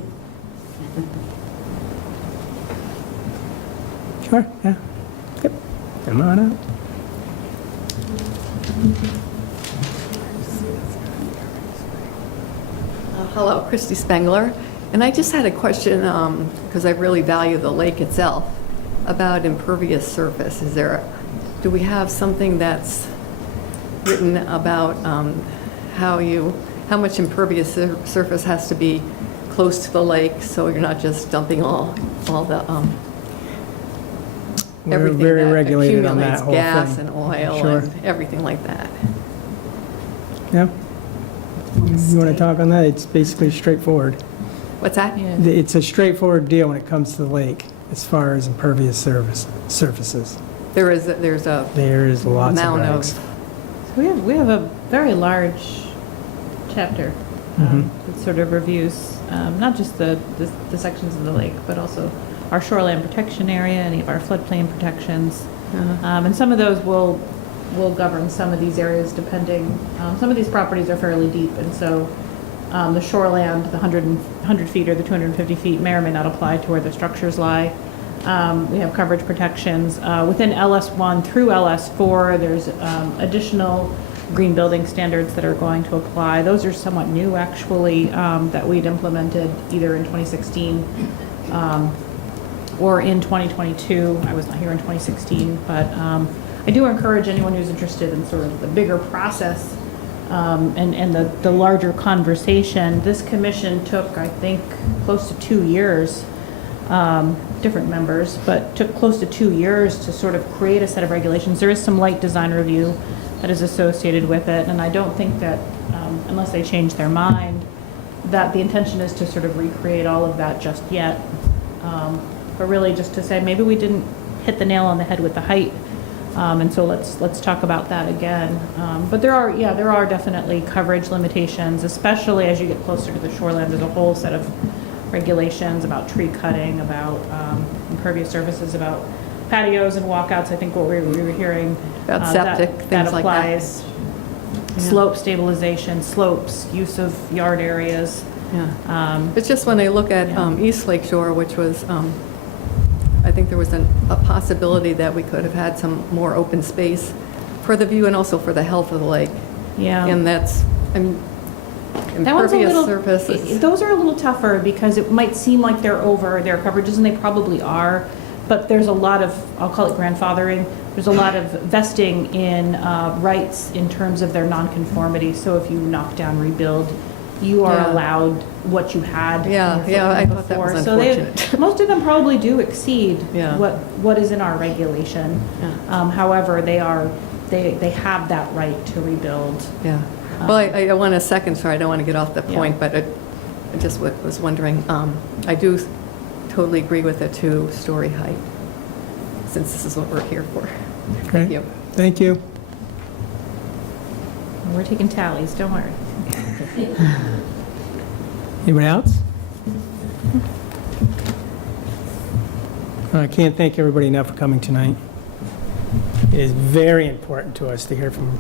Sure, yeah. Yep. Come on up. Hello, Christy Spengler. And I just had a question, because I really value the lake itself, about impervious surface. Do we have something that's written about how much impervious surface has to be close to the lake, so you're not just dumping all the We're everything very that regulated on that accumulates whole gas thing. and oil Sure. and everything like that? Yeah? You want to talk on that? It's basically straightforward. What's that? It's a straightforward deal when it comes to the lake, as far as impervious surfaces. There's There is lots of amount regs. So we have a very large chapter that sort of reviews not just the sections of the lake, but also our shoreline protection area, any of our floodplain protections. And some of those will govern some of these areas depending, some of these properties are fairly deep, and so the shoreland, the 100 feet or the 250 feet may or may not apply to where the structures lie. We have coverage protections. Within LS1 through LS4, there's additional green building standards that are going to apply. Those are somewhat new, actually, that we'd implemented either in 2016 or in 2022. I was not here in 2016, but I do encourage anyone who's interested in sort of the bigger process and the larger conversation. This commission took, I think, close to 2 years, different members, but took close to 2 years to sort of create a set of regulations. There is some light design review that is associated with it, and I don't think that, unless they change their mind, that the intention is to sort of recreate all of that just yet. But really just to say, maybe we didn't hit the nail on the head with the height, and so let's talk about that again. But there are definitely coverage limitations, especially as you get closer to the shoreline. There's a whole set of regulations about tree cutting, about impervious surfaces, about patios and walkouts. I think what we were hearing About septic, things like that. applies. Slope stabilization, slopes, use of yard areas. Yeah. It's just when I look at East Lakeshore, which was, I think there was a possibility that we could have had some more open space for the view and also for the health of the lake. Yeah. And that's, I mean, That one's a impervious little, surfaces. those are a little tougher because it might seem like they're over their coverages, and they probably are, but there's a lot of, I'll call it grandfathering, there's a lot of vesting in rights in terms of their nonconformity. So if you knock down, rebuild, you are Yeah. allowed what you had. Yeah, in your yeah, I footprint thought that was before. So they- unfortunate. most of them probably do exceed Yeah. what is in our regulation. However, they have that right to rebuild. Yeah. Well, I want a second, sorry, I don't want to get off the point, but I just was wondering, I do totally agree with the 2-story height, since this is what we're here for. Thank you. Thank you. We're taking tallies, don't worry. Anybody else? I can't thank everybody enough for coming tonight. It is very important to us to hear from,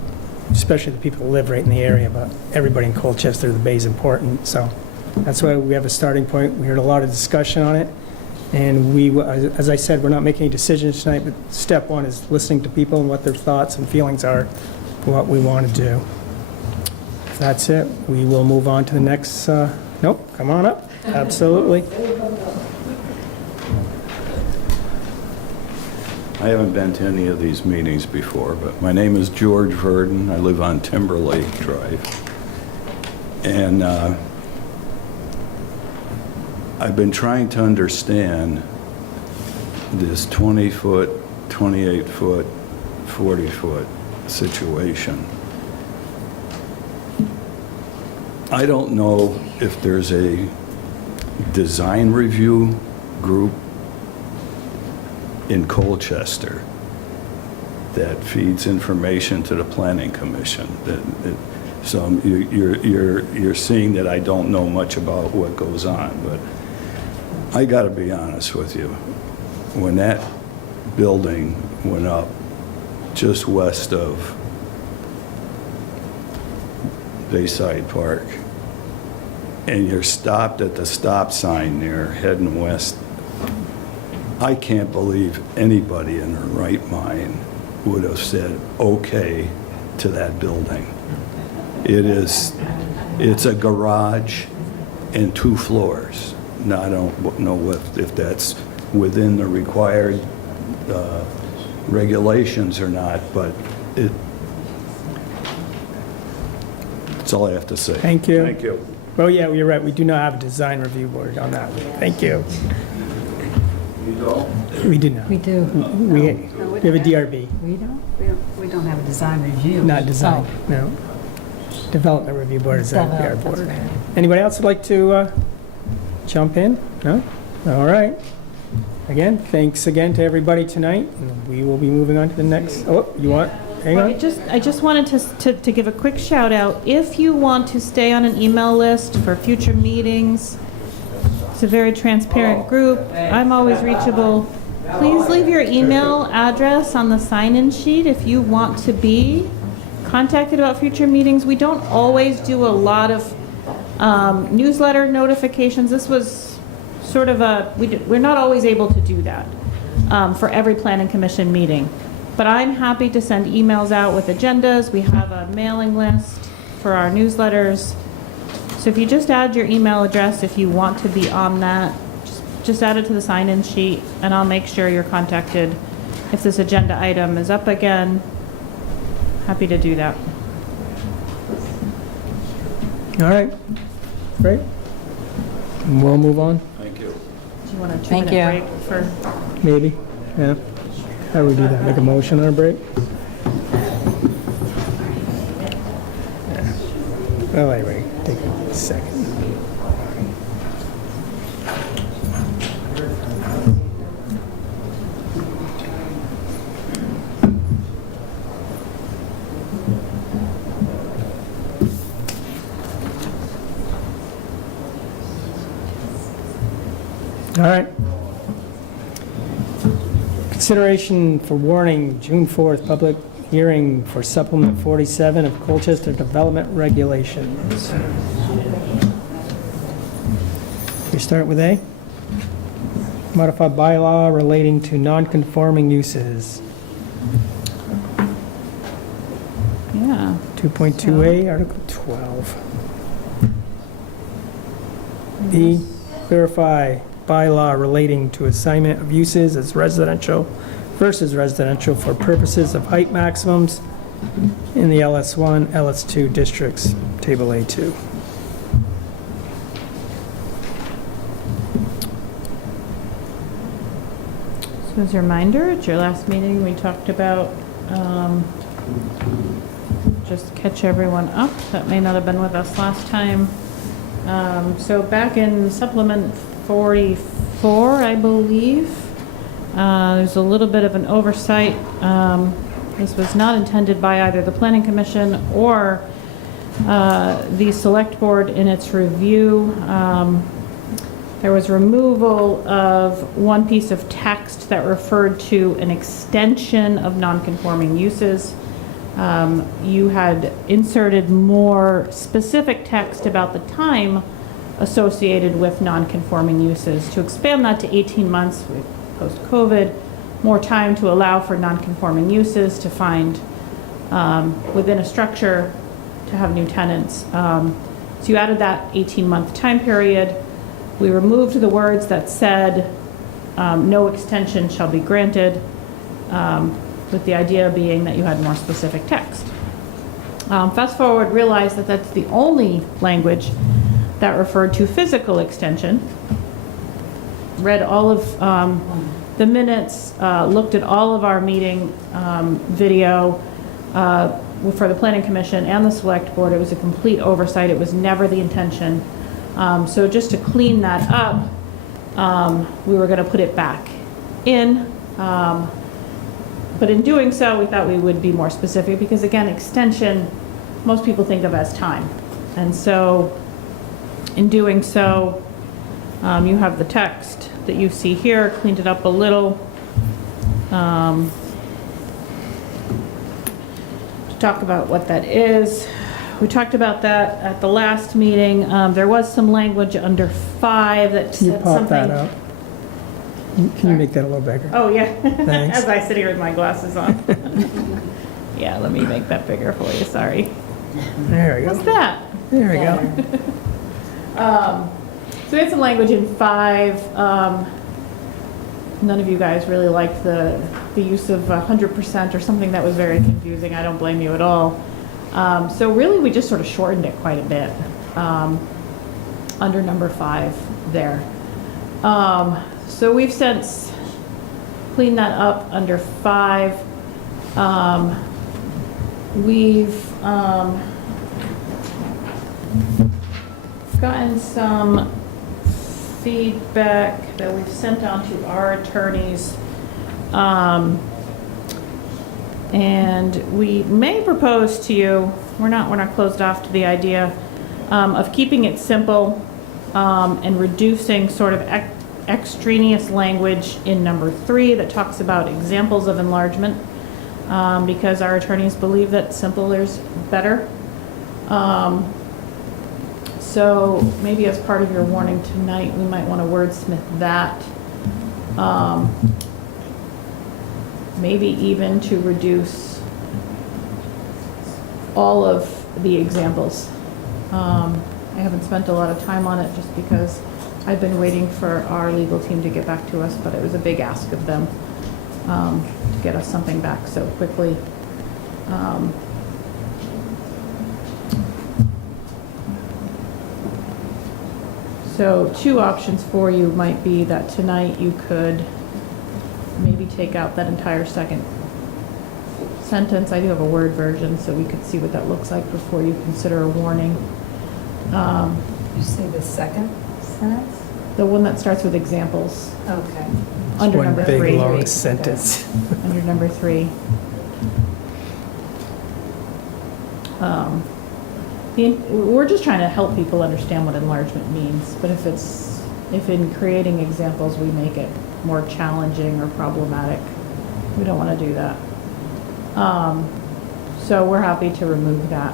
especially the people who live right in the area, but everybody in Colchester, the bay is important. So that's why we have a starting point. We heard a lot of discussion on it. And we, as I said, we're not making any decisions tonight, but step one is listening to people and what their thoughts and feelings are, what we want to do. If that's it, we will move on to the next, nope, come on up. Absolutely. I haven't been to any of these meetings before, but my name is George Verdon. I live on Timberlake Drive. And I've been trying to understand this 20-foot, 28-foot, 40-foot situation. I don't know if there's a design review group in Colchester that feeds information to the planning commission. So you're seeing that I don't know much about what goes on, but I got to be honest with you. When that building went up just west of Bayside Park, and you're stopped at the stop sign there heading west, I can't believe anybody in their right mind would have said okay to that building. It's a garage and 2 floors. Now, I don't know if that's within the required regulations or not, but that's all I have to say. Thank you. Thank you. Oh, yeah, you're right. We do not have a design review board on that. Thank you. We do not. We do. We have a DRB, We don't? We don't have a design review. not design, Oh. no. Development Review Board is our Develop, that's board. right. Anybody else would like to jump in? No? All right. Again, thanks again to everybody tonight, and we will be moving on to the next, oh, you want, hang Well, on? I just wanted to give a quick shout out. If you want to stay on an email list for future meetings, it's a very transparent group. I'm always reachable. Please leave your email address on the sign-in sheet if you want to be contacted about future meetings. We don't always do a lot of newsletter notifications. This was sort of we're not always able to do that for every planning commission meeting. But I'm happy to send emails out with agendas. We have a mailing list for our newsletters. So if you just add your email address, if you want to be on that, just add it to the sign-in sheet, and I'll make sure you're contacted if this agenda item is up again. Happy to do that. All right, great. We'll move on, Thank you. Do you want a Thank 2-minute you. break for? maybe, yeah. How do we do that, make a motion on a break? Yeah. Well, anyway, take a second. All right. Consideration for warning, June 4th, public hearing for supplement 47 of Colchester Development Regulations. We start with A. Modified bylaw relating to non-conforming uses. Yeah. 2.2A, Article 12. B, clarify bylaw relating to assignment of uses as residential versus residential for purposes of height maximums in the LS1, LS2 districts, Table A2. So as a reminder, at your last meeting, we talked about, just catch everyone up that may not have been with us last time. So back in supplement 44, I believe, there's a little bit of an oversight. This was not intended by either the Planning Commission or the Select Board in its review. There was removal of one piece of text that referred to an extension of nonconforming uses. You had inserted more specific text about the time associated with nonconforming uses. To expand that to 18 months post-COVID, more time to allow for nonconforming uses to find within a structure to have new tenants. So you added that 18-month time period. We removed the words that said no extension shall be granted, with the idea being that you had more specific text. Fast forward, realize that that's the only language that referred to physical extension. Read all of the minutes, looked at all of our meeting video. for the planning commission and the select board, it was a complete oversight. It was never the intention. So just to clean that up, we were going to put it back in. But in doing so, we thought we would be more specific because, again, extension, most people think of as time. And so in doing so, you have the text that you see here, cleaned it up a little. To talk about what that is. We talked about that at the last meeting. There was some language under 5 that Can you said pop something. that up? Can you make that a little bigger? Oh, yeah. Thanks. As I sit here with my glasses on. Yeah, let me make that bigger for you, sorry. There we go. What's that? There we go. So we had some language in 5. None of you guys really liked the use of 100% or something that was very confusing. I don't blame you at all. So really, we just sort of shortened it quite a bit under number 5 there. So we've since cleaned that up under 5. We've gotten some feedback that we've sent on to our attorneys. And we may propose to you, we're not closed off to the idea of keeping it simple and reducing sort of extraneous language in number 3 that talks about examples of enlargement, because our attorneys believe that simpler is better. So maybe as part of your warning tonight, we might want to wordsmith that. Maybe even to reduce all of the examples. I haven't spent a lot of time on it just because I've been waiting for our legal team to get back to us, but it was a big ask of them to get us something back so quickly. So 2 options for you might be that tonight you could maybe take out that entire second sentence. I do have a Word version, so we could see what that looks like before you consider a warning. You say the second sentence? The one that starts with examples, Okay. under One number big 3. long sentence. Under number 3. We're just trying to help people understand what enlargement means, but if in creating examples we make it more challenging or problematic, we don't want to do that. So we're happy to remove that.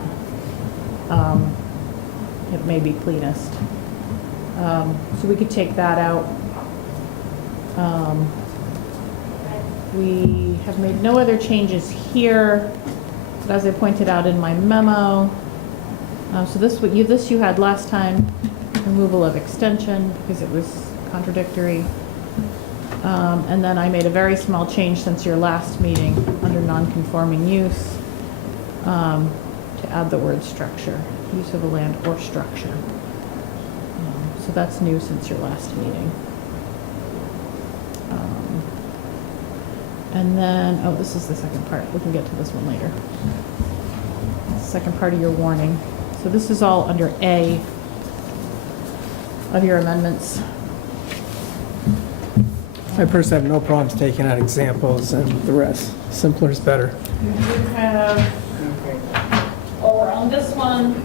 It may be cleanest. So we could take that out. We have made no other changes here, but as I pointed out in my memo, so this you had last time, removal of extension because it was contradictory. And then I made a very small change since your last meeting under non-conforming use to add the word structure, use of a land or structure. So that's new since your last meeting. And then, oh, this is the second part. We can get to this one later. Second part of your warning. So this is all under A of your amendments. I personally have no problems taking out examples and the rest. Simpler is better. You do have, over on this one,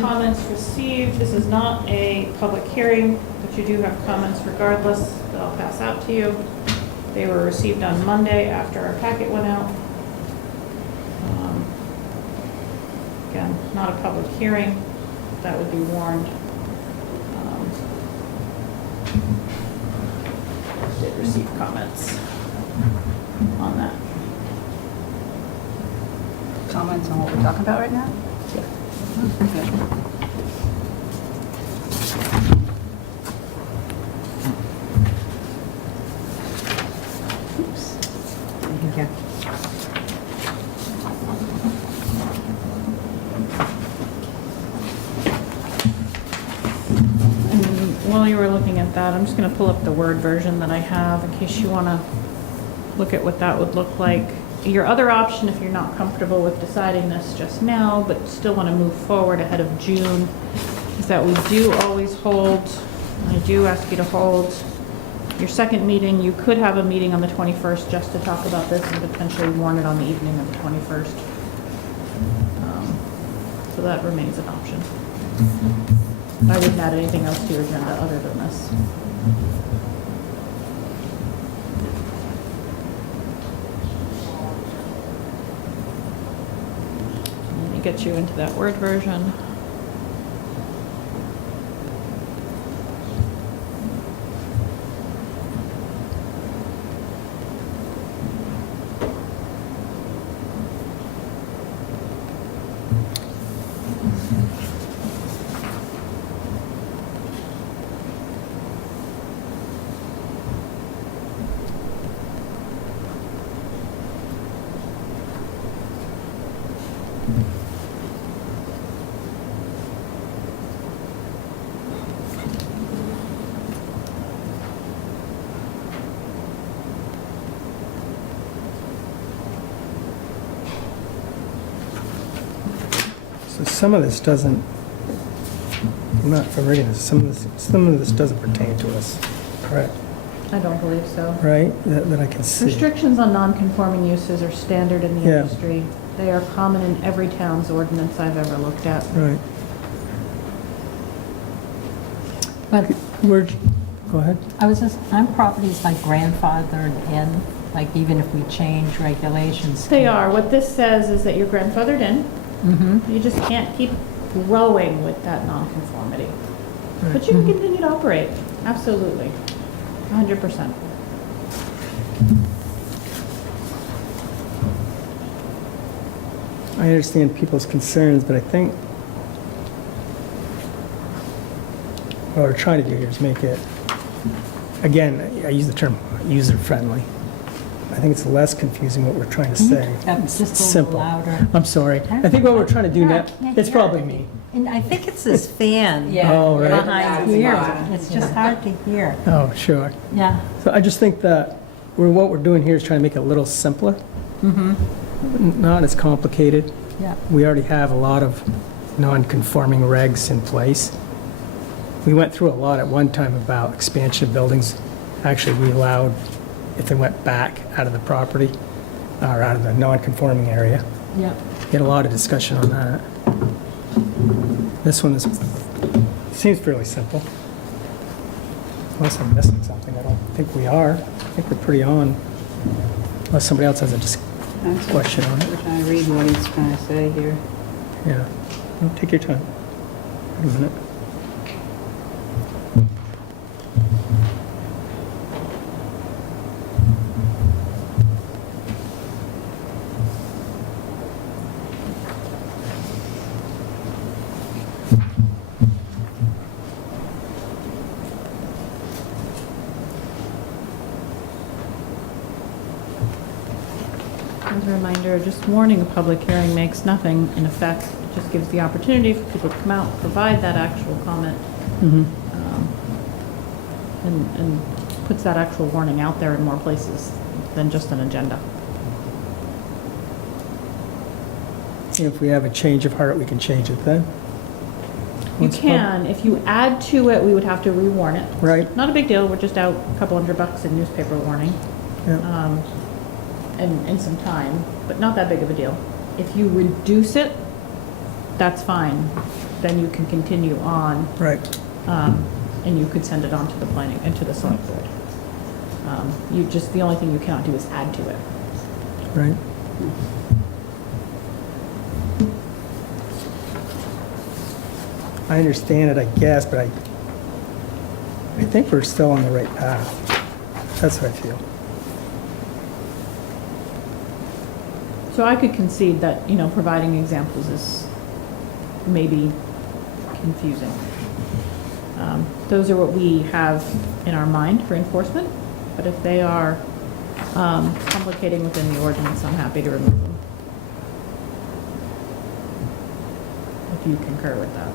comments received. This is not a public hearing, but you do have comments regardless that I'll pass out to you. They were received on Monday after our packet went out. Again, not a public hearing. That would be warned. Did receive comments on that. Comments on what we're talking about right now? While you were looking at that, I'm just going to pull up the Word version that I have in case you want to look at what that would look like. Your other option, if you're not comfortable with deciding this just now, but still want to move forward ahead of June, is that we do always hold, and I do ask you to hold your second meeting. You could have a meeting on the 21st just to talk about this and potentially warn it on the evening of the 21st. So that remains an option. I wouldn't add anything else to your agenda other than this. Let me get you into that Word version. So some of this doesn't, I'm not, if I'm reading this, some of this doesn't pertain to us, correct? I don't believe so. Right? That I can see. Restrictions on non-conforming uses are standard in the Yeah. industry. They are common in every town's ordinance I've ever looked at. Right. But Go ahead. I was just, on properties like grandfathered in, like even if we change regulations. They are. What this says is that you're grandfathered in. Mm-hmm. You just can't keep growing with that nonconformity. But you can continue to operate. Absolutely. 100%. I understand people's concerns, but I think what we're trying to do here is make it, again, I use the term user-friendly. I think it's less confusing what we're trying to say. Just a little Simple. louder. I'm sorry. I think what we're trying to do now, Yeah, it's yeah. probably me. And I think it's this fan Oh, right. behind here. It's just hard to hear. Oh, sure. Yeah. So I just think that what we're doing here is trying to make it a little simpler. Not as complicated. Yeah. We already have a lot of non-conforming regs in place. We went through a lot at one time about expansion of buildings. Actually, we allowed, if they went back out of the property, or out of the non-conforming area. Yeah. We had a lot of discussion on that. This one seems fairly simple. Unless I'm missing something, I don't think we are. I think we're pretty on, unless somebody else has a question on it. I'm trying to read what he's trying to say here. Yeah. No, take your time. Wait a minute. As a reminder, just warning a public hearing makes nothing in effect. It just gives the opportunity for people to come out and provide that actual comment. And puts that actual warning out there in more places than just an agenda. If we have a change of heart, we can change it then. You Once pub- can. If you add to it, we would have to rewarn it. Right. Not a big deal. We're just out a couple $100 in newspaper warning. Yeah. And some time, but not that big of a deal. If you reduce it, that's fine. Then you can continue on, Right. and you could send it on to the planning and to the select board. The only thing you cannot do is add to it. Right. I understand it, I guess, but I think we're still on the right path. That's what I feel. So I could concede that, providing examples is maybe confusing. Those are what we have in our mind for enforcement, but if they are complicating within the ordinance, I'm happy to remove them. If you concur with that.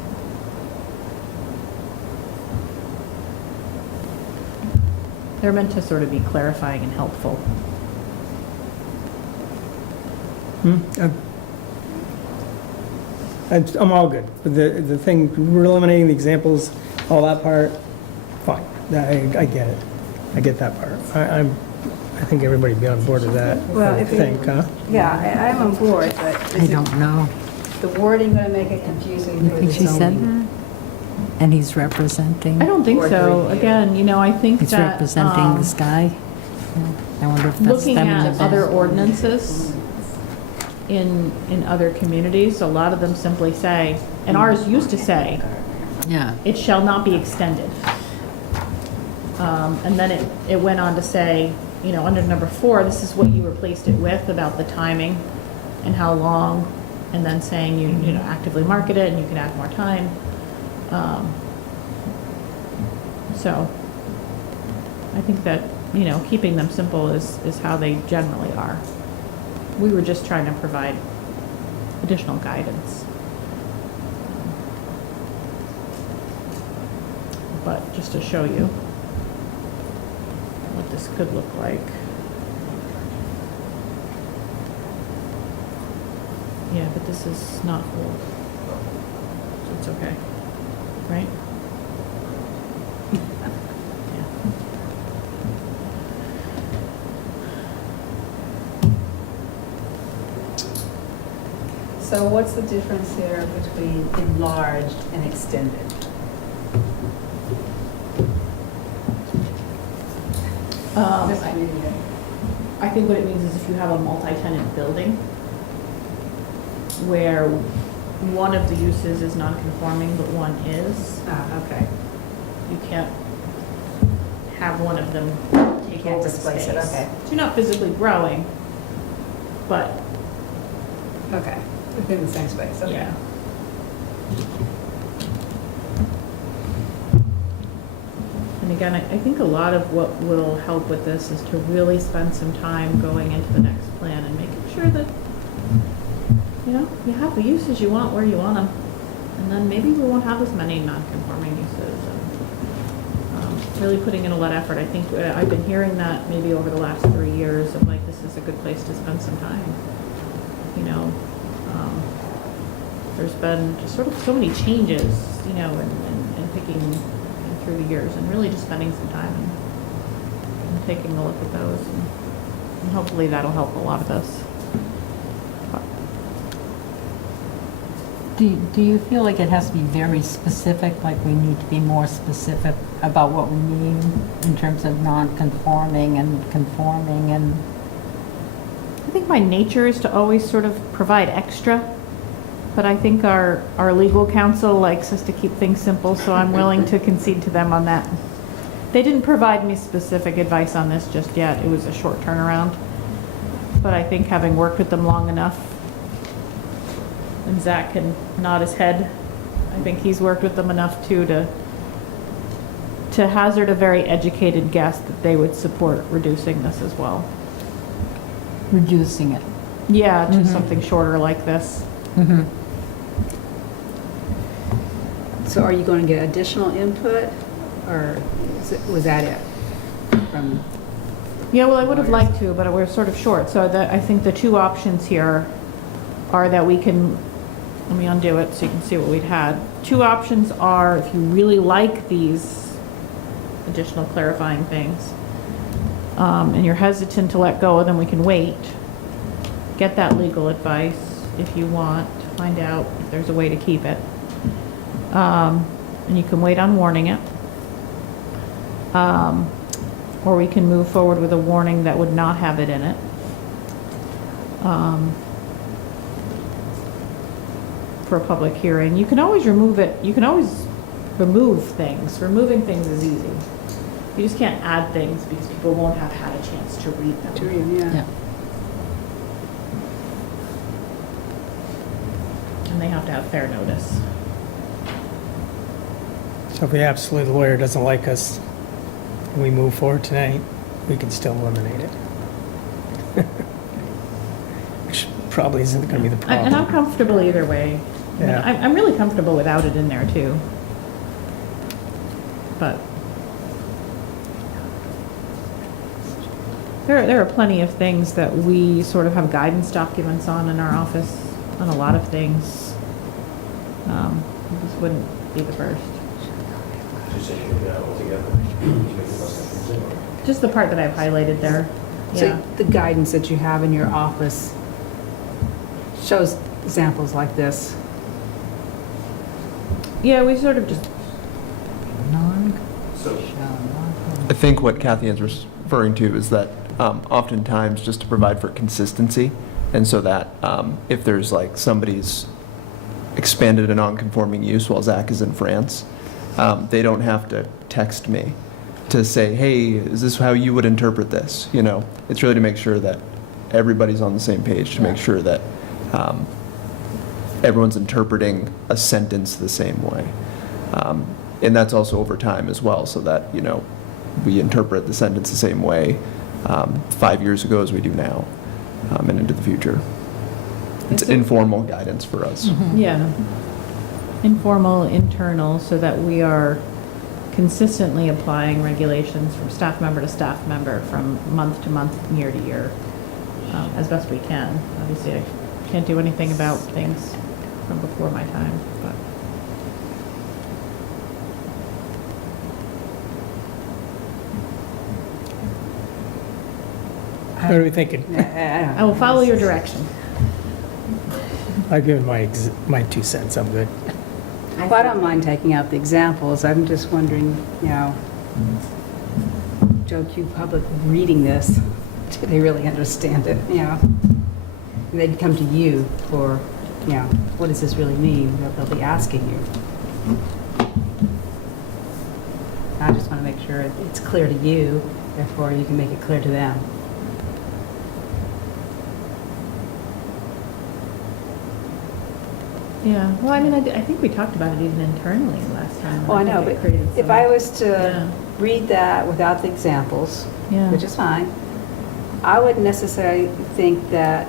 They're meant to sort of be clarifying and helpful. I'm all good. But the thing, we're eliminating the examples, all that part, fine. I get it. I get that part. I think everybody be on board with that, Well, I if you- think, huh? Yeah, I'm on board, but I is don't know. the wording going to make it confusing You for think the she said zoning? that? And he's representing, I don't think Board so. review. Again, I think he's that. representing this guy. I wonder if that's Looking them in at the other back. ordinances in other communities, a lot of them simply say, and ours used to say, Yeah. it shall not be extended. And then it went on to say, under number 4, this is what you replaced it with about the timing and how long, and then saying you actively market it and you can add more time. So I think that, keeping them simple is how they generally are. We were just trying to provide additional guidance. But just to show you what this could look like. Yeah, but this is not full, so it's okay, right? Yeah. So what's the difference here between enlarged and extended? Just reading it. I think what it means is if you have a multi-tenant building where one of the uses is non-conforming but one is, Okay. you can't have one of them You take can't over the displace space. it, okay. So you're not physically growing, but Okay, within the same space, okay. yeah. And again, I think a lot of what will help with this is to really spend some time going into the next plan and making sure that, you have the uses you want where you want them. And then maybe we won't have as many non-conforming uses. And really putting in a lot of effort. I think I've been hearing that maybe over the last 3 years of like, this is a good place to spend some time. There's been just sort of so many changes, in picking through the years and really just spending some time and taking a look at those. And hopefully that'll help a lot of us. Do you feel like it has to be very specific, like we need to be more specific about what we mean in terms of non-conforming and conforming and? I think my nature is to always sort of provide extra, but I think our legal counsel likes us to keep things simple, so I'm willing to concede to them on that. They didn't provide me specific advice on this just yet. It was a short turnaround. But I think having worked with them long enough, and Zach can nod his head, I think he's worked with them enough too to hazard a very educated guess that they would support reducing this as well. Reducing it. Yeah, to something shorter like this. Mm-hmm. So are you going to get additional input, or was that it? From Yeah, well, I would have liked to, but we're sort of short. So I think the two options here are that we can, let me undo it so you can see what we'd had. Two options are, if you really like these additional clarifying things, and you're hesitant to let go, then we can wait. Get that legal advice if you want, find out if there's a way to keep it. And you can wait on warning it. Or we can move forward with a warning that would not have it in it. For a public hearing. You can always remove it. You can always remove things. Removing things is easy. You just can't add things because people won't have had a chance to read them. yeah. And they have to have fair notice. So if the absolute lawyer doesn't like us and we move forward tonight, we can still eliminate it. Which probably isn't going to be the problem. And I'm comfortable either way. I mean, Yeah. I'm really comfortable without it in there too. But There are plenty of things that we sort of have guidance documents on in our office, on a lot of things. This wouldn't be the first. Just the part that I've highlighted there. Yeah. So the guidance that you have in your office shows examples like this. Yeah, we sort of just, I think what Kathy is referring to is that oftentimes just to provide for consistency, and so that if there's like somebody's expanded a non-conforming use while Zach is in France, they don't have to text me to say, hey, is this how you would interpret this? You know, it's really to make sure that everybody's on the same page, to make sure that everyone's interpreting a sentence the same way. And that's also over time as well, so that, you know, we interpret the sentence the same way 5 years ago as we do now, and into the future. It's informal guidance for us. yeah, informal, internal, so that we are consistently applying regulations from staff member to staff member, from month to month, year to year, as best we can. Obviously, I can't do anything about things from before my time, but. What are we thinking? I will follow your direction. I've given my 2 cents, I'm good. Well, I don't mind taking out the examples. I'm just wondering, you know, Joe Q public reading this, do they really understand it, you know? And they'd come to you for, you know, what does this really mean? They'll be asking you. I just want to make sure it's clear to you, therefore you can make it clear to them. Yeah, well, I mean, I think we talked about it even internally last time. Well, I know, think but it created if some- I was to Yeah. read that without the examples, Yeah. which is fine, I wouldn't necessarily think that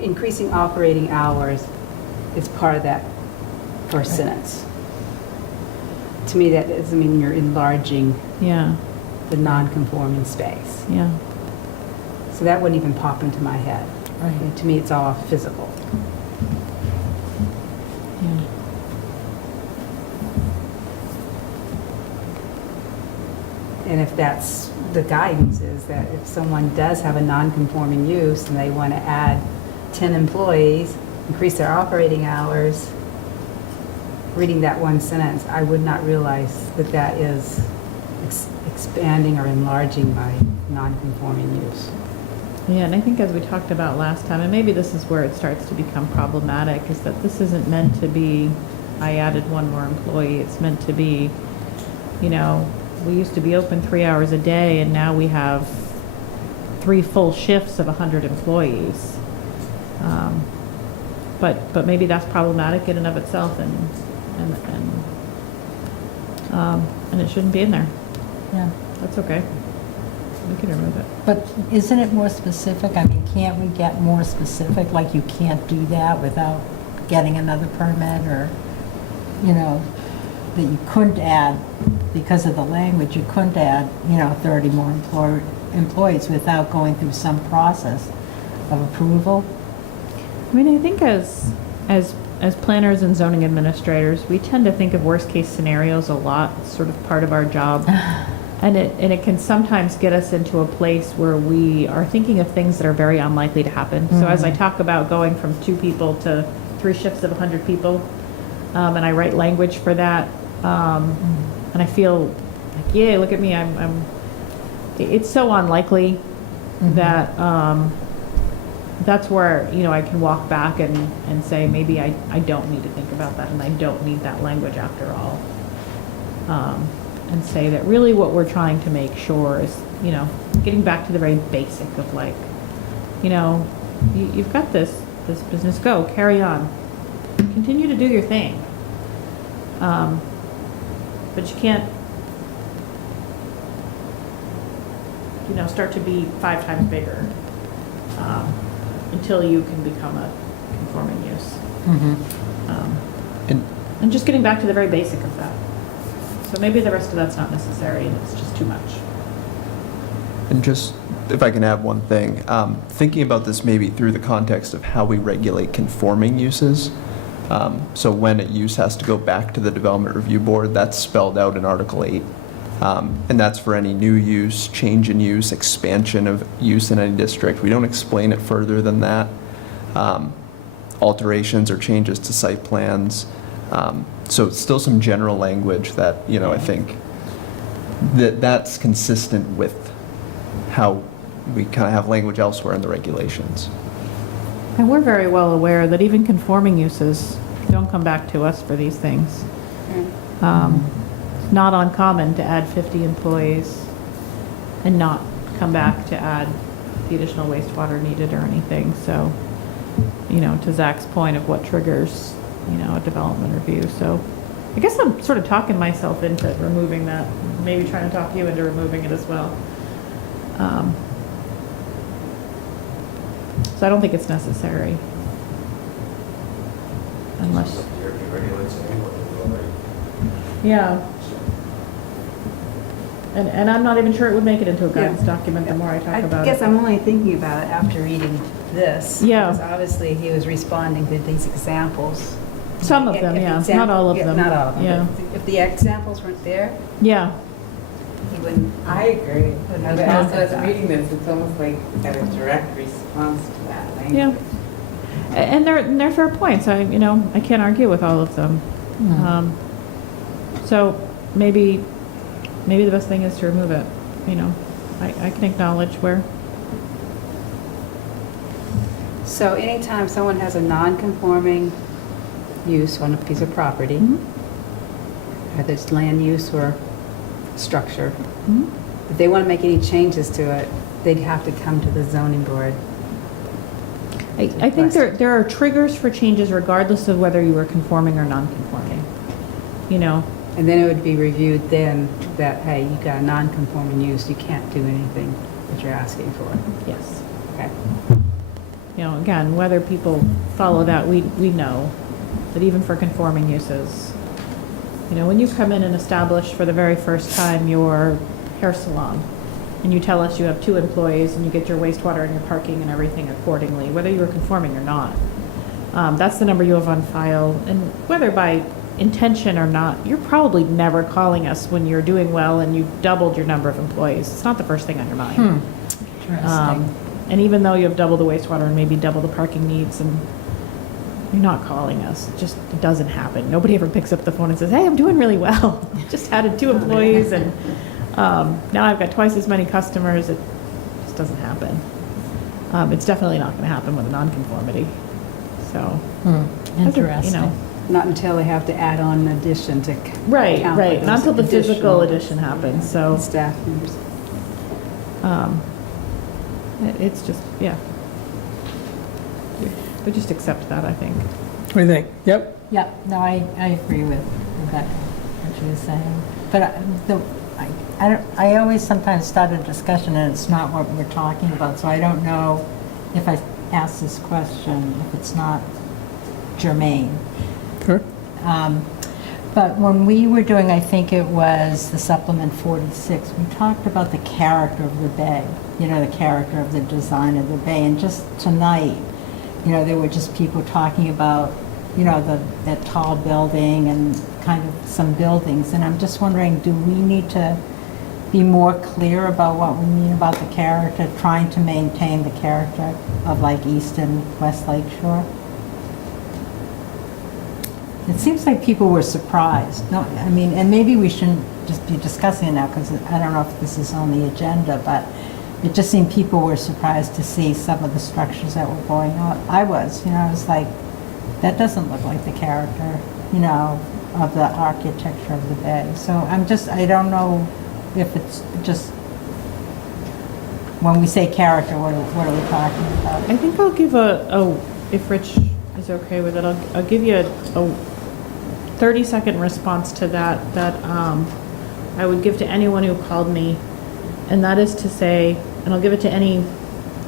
increasing operating hours is part of that first sentence. To me, that doesn't mean you're enlarging Yeah, the non-conforming space. yeah, So that wouldn't even pop into my head. right, To me, it's all physical. yeah. And if that's the guidance, is that if someone does have a non-conforming use and they want to add 10 employees, increase their operating hours, reading that one sentence, I would not realize that that is expanding or enlarging my non-conforming use. Yeah, and I think as we talked about last time, and maybe this is where it starts to become problematic, is that this isn't meant to be, I added one more employee. It's meant to be, you know, we used to be open 3 hours a day, and now we have 3 full shifts of 100 employees. But maybe that's problematic in and of itself, and it shouldn't be in there. Yeah. That's okay. We can remove it. But isn't it more specific? I mean, can't we get more specific? Like you can't do that without getting another permit, or, you know, that you couldn't add, because of the language, you couldn't add, you know, 30 more employees without going through some process of approval? I mean, I think as planners and zoning administrators, we tend to think of worst case scenarios a lot. It's sort of part of our job. And it can sometimes get us into a place where we are thinking of things that are very unlikely to happen. So as I talk about going from 2 people to 3 shifts of 100 people, and I write language for that, and I feel like, yeah, look at me, it's so unlikely that that's where, you know, I can walk back and say, maybe I don't need to think about that, and I don't need that language after all. And say that really what we're trying to make sure is, you know, getting back to the very basic of, like, you know, you've got this business, go, carry on. Continue to do your thing. But you can't, you know, start to be 5 times bigger until you can become a conforming use. And just getting back to the very basic of that. So maybe the rest of that's not necessary and it's just too much. And just, if I can add one thing, thinking about this maybe through the context of how we regulate conforming uses. So when a use has to go back to the Development Review Board, that's spelled out in Article 8. And that's for any new use, change in use, expansion of use in any district. We don't explain it further than that. Alterations or changes to site plans. So it's still some general language that, I think that's consistent with how we kind of have language elsewhere in the regulations. And we're very well aware that even conforming uses don't come back to us for these things. It's not uncommon to add 50 employees and not come back to add the additional wastewater needed or anything. So, to Zach's point of what triggers, a development review. So I guess I'm sort of talking myself into removing that, maybe trying to talk you into removing it as well. So I don't think it's necessary. Unless. Yeah. And I'm not even sure it would make it into a guidance document the more I talk about it. I guess I'm only thinking about it after reading this. Yeah. Because obviously he was responding to these examples. Some of them, If the yeah, exam- not all of yeah, them. Not all of them. Yeah. But if the examples weren't there, Yeah. he wouldn't. I agree. Wouldn't As have I was that. reading this, it's almost like a direct response to that language. Yeah. And they're fair points. I can't argue with all of them. So maybe the best thing is to remove it. I can acknowledge where. So anytime someone has a non-conforming use on a piece of property, whether it's land use or structure, if they want to make any changes to it, they'd have to come to the zoning board. I think there are triggers for changes regardless of whether you were conforming or non-conforming. And then it would be reviewed then that, hey, you got a non-conforming use, you can't do anything that you're asking for. Yes. Okay. Again, whether people follow that, we know that even for conforming uses, when you come in and establish for the very first time your hair salon, and you tell us you have 2 employees and you get your wastewater and your parking and everything accordingly, whether you are conforming or not, that's the number you have on file. And whether by intention or not, you're probably never calling us when you're doing well and you've doubled your number of employees. It's not the first thing on your mind. Interesting. And even though you have double the wastewater and maybe double the parking needs, and you're not calling us, it doesn't happen. Nobody ever picks up the phone and says, hey, I'm doing really well. Just added 2 employees and now I've got twice as many customers. It just doesn't happen. It's definitely not going to happen with a nonconformity. So, Interesting. Not until they have to add on an addition to Right. count for Not until the those physical additional addition happens. So, staff members. it's just, yeah. We just accept that, I think. What do you think? Yep. Yeah, no, I agree with Rebecca, what she was saying. But I always sometimes start a discussion and it's not what we're talking about, so I don't know if I ask this question, if it's not germane. Sure. But when we were doing, I think it was the supplement 46, we talked about the character of the bay, the character of the design of the bay. And just tonight, there were just people talking about, that tall building and kind of some buildings. And I'm just wondering, do we need to be more clear about what we mean about the character, trying to maintain the character of like East and West Lakeshore? It seems like people were surprised. No, and maybe we shouldn't just be discussing it now because I don't know if this is on the agenda, but it just seemed people were surprised to see some of the structures that were going on. I was like, that doesn't look like the character, of the architecture of the bay. So I don't know if it's just, when we say character, what are we talking about? I think I'll give if Rich is okay with it, I'll give you a 30-second response to that I would give to anyone who called me, and that is to say, and I'll give it to any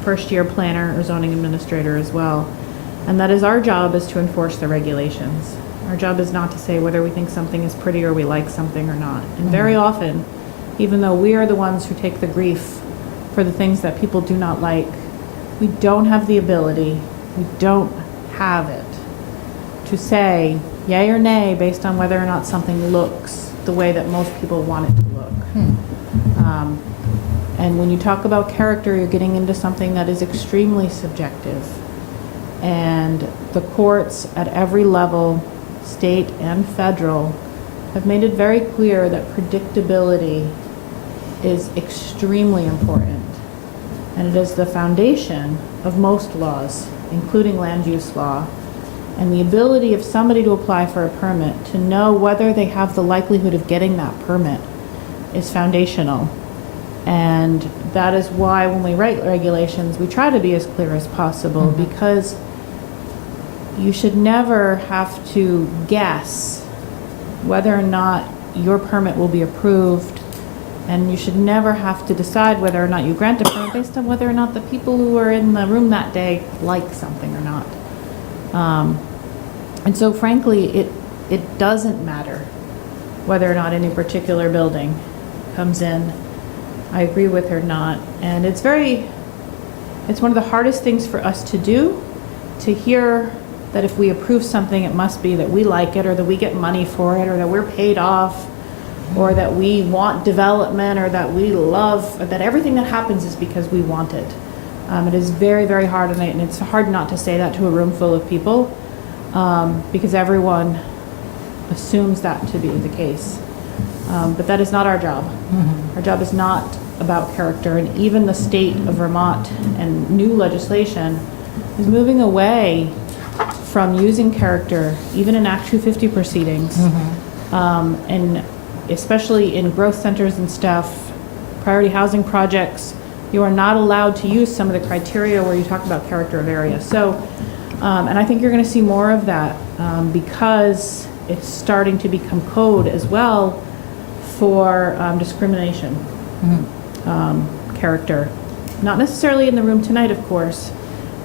first-year planner or zoning administrator as well, and that is our job is to enforce the regulations. Our job is not to say whether we think something is pretty or we like something or not. And very often, even though we are the ones who take the grief for the things that people do not like. We don't have the ability, we don't have it, to say yay or nay based on whether or not something looks the way that most people want it to look. And when you talk about character, you're getting into something that is extremely subjective. And the courts at every level, state and federal, have made it very clear that predictability is extremely important. And it is the foundation of most laws, including land use law. And the ability of somebody to apply for a permit to know whether they have the likelihood of getting that permit is foundational. And that is why when we write regulations, we try to be as clear as possible, because you should never have to guess whether or not your permit will be approved, and you should never have to decide whether or not you grant a permit based on whether or not the people who were in the room that day like something or not. And so frankly, it doesn't matter whether or not any particular building comes in. I agree with her or not. And it's one of the hardest things for us to do, to hear that if we approve something, it must be that we like it, or that we get money for it, or that we're paid off, or that we want development, or that we love, or that everything that happens is because we want it. It is very, very hard, and it's hard not to say that to a room full of people, because everyone assumes that to be the case. But that is not our job. Our job is not about character, and even the state of Vermont and new legislation is moving away from using character, even in Act 250 proceedings, and especially in growth centers and stuff, priority housing projects, you are not allowed to use some of the criteria where you talk about character of area. So, and I think you're going to see more of that because it's starting to become code as well for discrimination, character. Not necessarily in the room tonight, of course,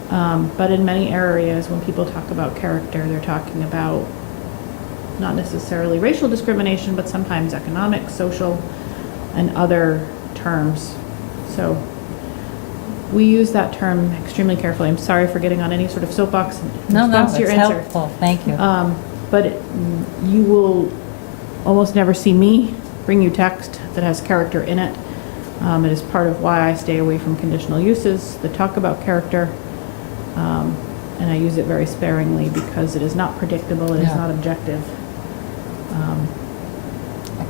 but in many areas when people talk about character, they're talking about not necessarily racial discrimination, but sometimes economic, social, and other terms. So we use that term extremely carefully. I'm sorry for getting on any sort of soapbox in response to your it's answer. helpful, thank you. But you will almost never see me bring you text that has character in it. It is part of why I stay away from conditional uses that talk about character. And I use it very sparingly because it is not predictable, it is not objective.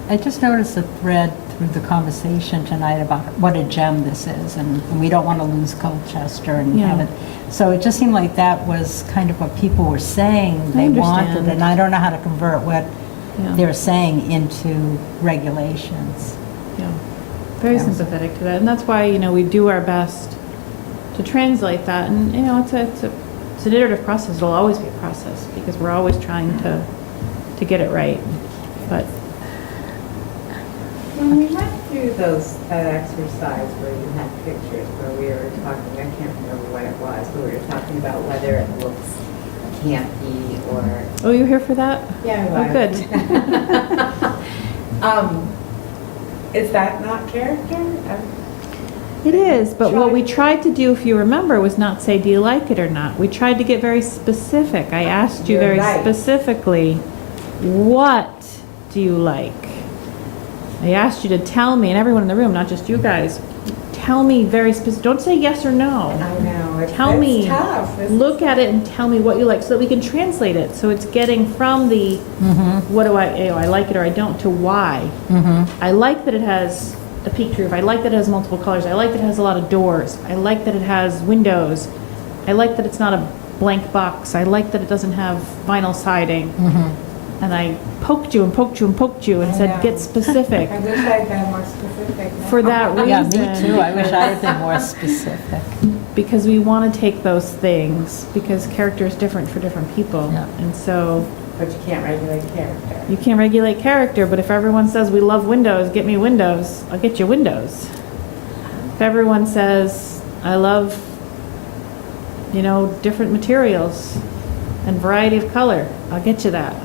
I just noticed a thread through the conversation tonight about what a gem this is, and we don't want to lose Colchester and have it. So it just seemed like that was kind of what people were saying they wanted, and I don't know how to convert what they're saying into regulations. Yeah, very sympathetic to that, and that's why we do our best to translate that. And it's an iterative process. It'll always be a process because we're always trying to get it right. But when we went through that exercise where you had pictures, where we were talking, I can't remember what it was, but we were talking about whether it looks campy or... Oh, you here for that? Yeah, I was. Oh, good. Is that not character? It is, but what we tried to do, if you remember, was not say, do you like it or not? We tried to get very specific. I asked you very specifically, what do you like? I asked you to tell me, and everyone in the room, not just you guys, tell me very specific. Don't say yes or no. I know. Tell me, tough. look at it and tell me what you like so that we can translate it. So it's getting from the what do I like it or I don't to why. I like that it has a peaked roof. I like that it has multiple colors. I like that it has a lot of doors. I like that it has windows. I like that it's not a blank box. I like that it doesn't have vinyl siding. And I poked you and poked you and poked you and said, get specific. I wish I'd been more specific. For that reason. Yeah, me too. I wish I had been more specific. Because we want to take those things, because character is different for different people. Yeah. And so... But you can't regulate character. You can't regulate character, but if everyone says, we love windows, get me windows, I'll get you windows. If everyone says, I love, different materials and variety of color, I'll get you that.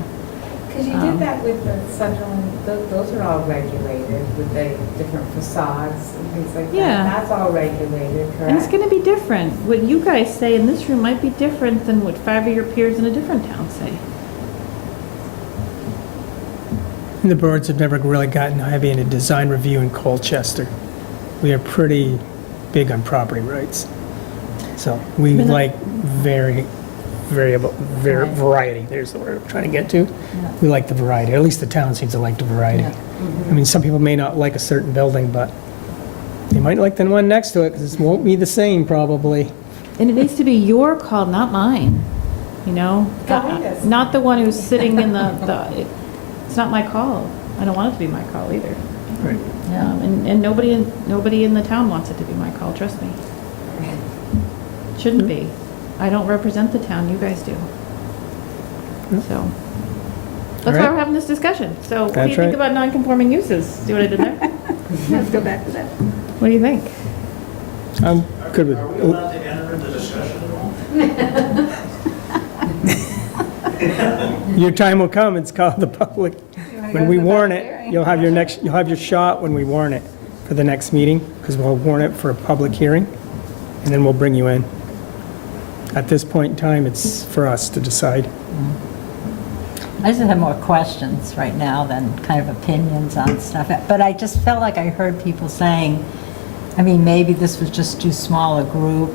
Because you did that with the Sunderland, those are all regulated with the different facades and things like that. Yeah. That's all regulated, correct? And it's going to be different. What you guys say in this room might be different than what 5 of your peers in a different town say. And the boards have never really gotten heavy into design review in Colchester. We are pretty big on property rights. So we like variety, there's the word I'm trying to get to. We like the variety, or at least the town seems to like the variety. I mean, some people may not like a certain building, but they might like the one next to it, because it won't be the same probably. And it needs to be your call, not mine, you know? Not the one who's sitting in it's not my call. I don't want it to be my call either. Right. And nobody in the town wants it to be my call, trust me. Shouldn't be. I don't represent the town, you guys do. So, that's why we're having this discussion. So what do you think about non-conforming uses? See what I did there? Let's go back to that. What do you think? I'm good with. Are we allowed to enter into discussion at all? Your time will come, it's called the public. When we warn it, you'll have your shot when we warn it for the next meeting, because we'll warn it for a public hearing, and then we'll bring you in. At this point in time, it's for us to decide. I just have more questions right now than kind of opinions on stuff. But I just felt like I heard people saying, I mean, maybe this was just too small a group,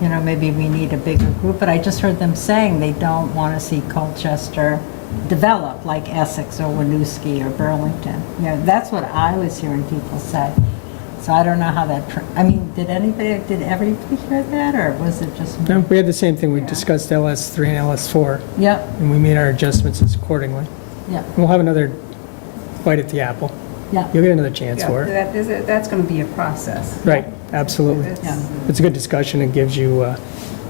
you know, maybe we need a bigger group. But I just heard them saying they don't want to see Colchester develop like Essex or Winooski or Burlington. You know, that's what I was hearing people say. So I don't know how that, I mean, did everybody hear that, or was it just me? No, we had the same thing, we discussed LS3 and LS4, Yep, and we made our adjustments accordingly. yep, We'll have another bite at the apple. yep. You'll get another chance for it. That's going to be a process. Right, absolutely. Yeah. It's a good discussion, it gives you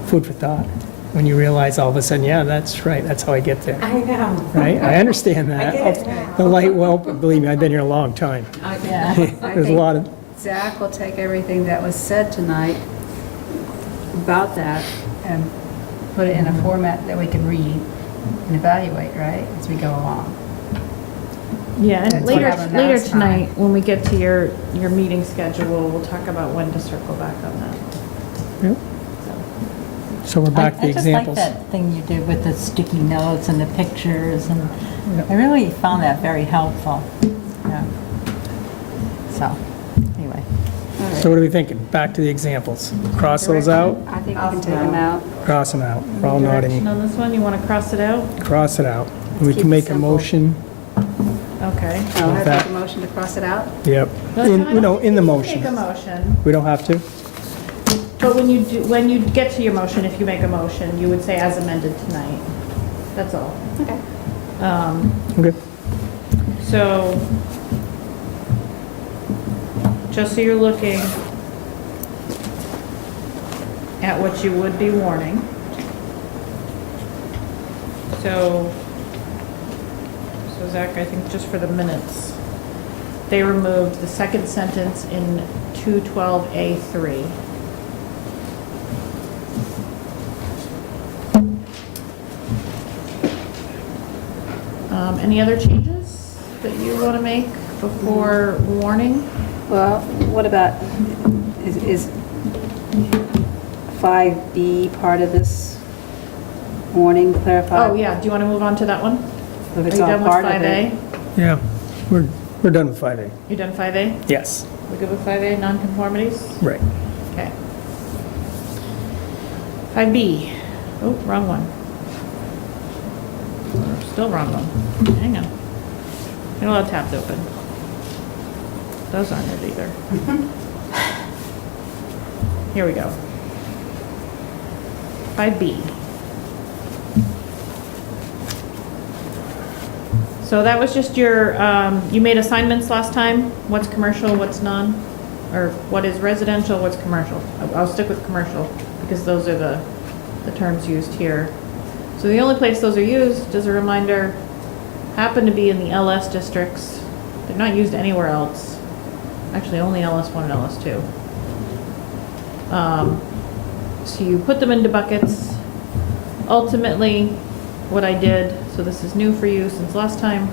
food for thought, when you realize all of a sudden, yeah, that's right, that's how I get there. I know. Right, I understand that. I get it now. The light, well, believe me, I've been here a long time. Yeah. There's a lot of, Zach will take everything that was said tonight about that and put it in a format that we can read and evaluate, right, as we go along. Yeah, and That's what later happened last time. tonight, when we get to your meeting schedule, we'll talk about when to circle back on that. Yep. So we're back to the examples. I just like that thing you did with the sticky notes and the pictures, and I really found that very helpful. Yeah. So, anyway. So what are we thinking? Back to the examples. Cross those out, I think we can take them out. cross them out. We're all Direction nodding. on this one, you want to cross it out? Cross it out. We keep can it make a simple. motion. Okay. I'll have to that. make a motion to cross it out. Yep. No, In, I you know, don't in the think you motion. Make a motion, We don't have to? but when you get to your motion, if you make a motion, you would say as amended tonight. That's all. Okay. Okay. So, just so you're looking at what you would be warning. So Zach, I think just for the minutes, they removed the second sentence in 212A3. Any other changes that you want to make before warning? Well, what about, is 5B part of this warning clarified? Oh, yeah, do you want to move on to that one? If Are it's you all done with part of it. 5A? Yeah, we're done with 5A. You done 5A? Yes, We good with 5A, nonconformities? right. Okay. 5B. Oh, wrong one. Still wrong one. Hang on. Got a lot of tabs open. Those aren't it either. Here we go. 5B. So that was just your, you made assignments last time. What's commercial, what's non? Or what is residential, what's commercial? I'll stick with commercial because those are the terms used here. So the only place those are used, as a reminder, happen to be in the LS districts. They're not used anywhere else. Actually, only LS1 and LS2. So you put them into buckets. Ultimately, what I did, so this is new for you since last time.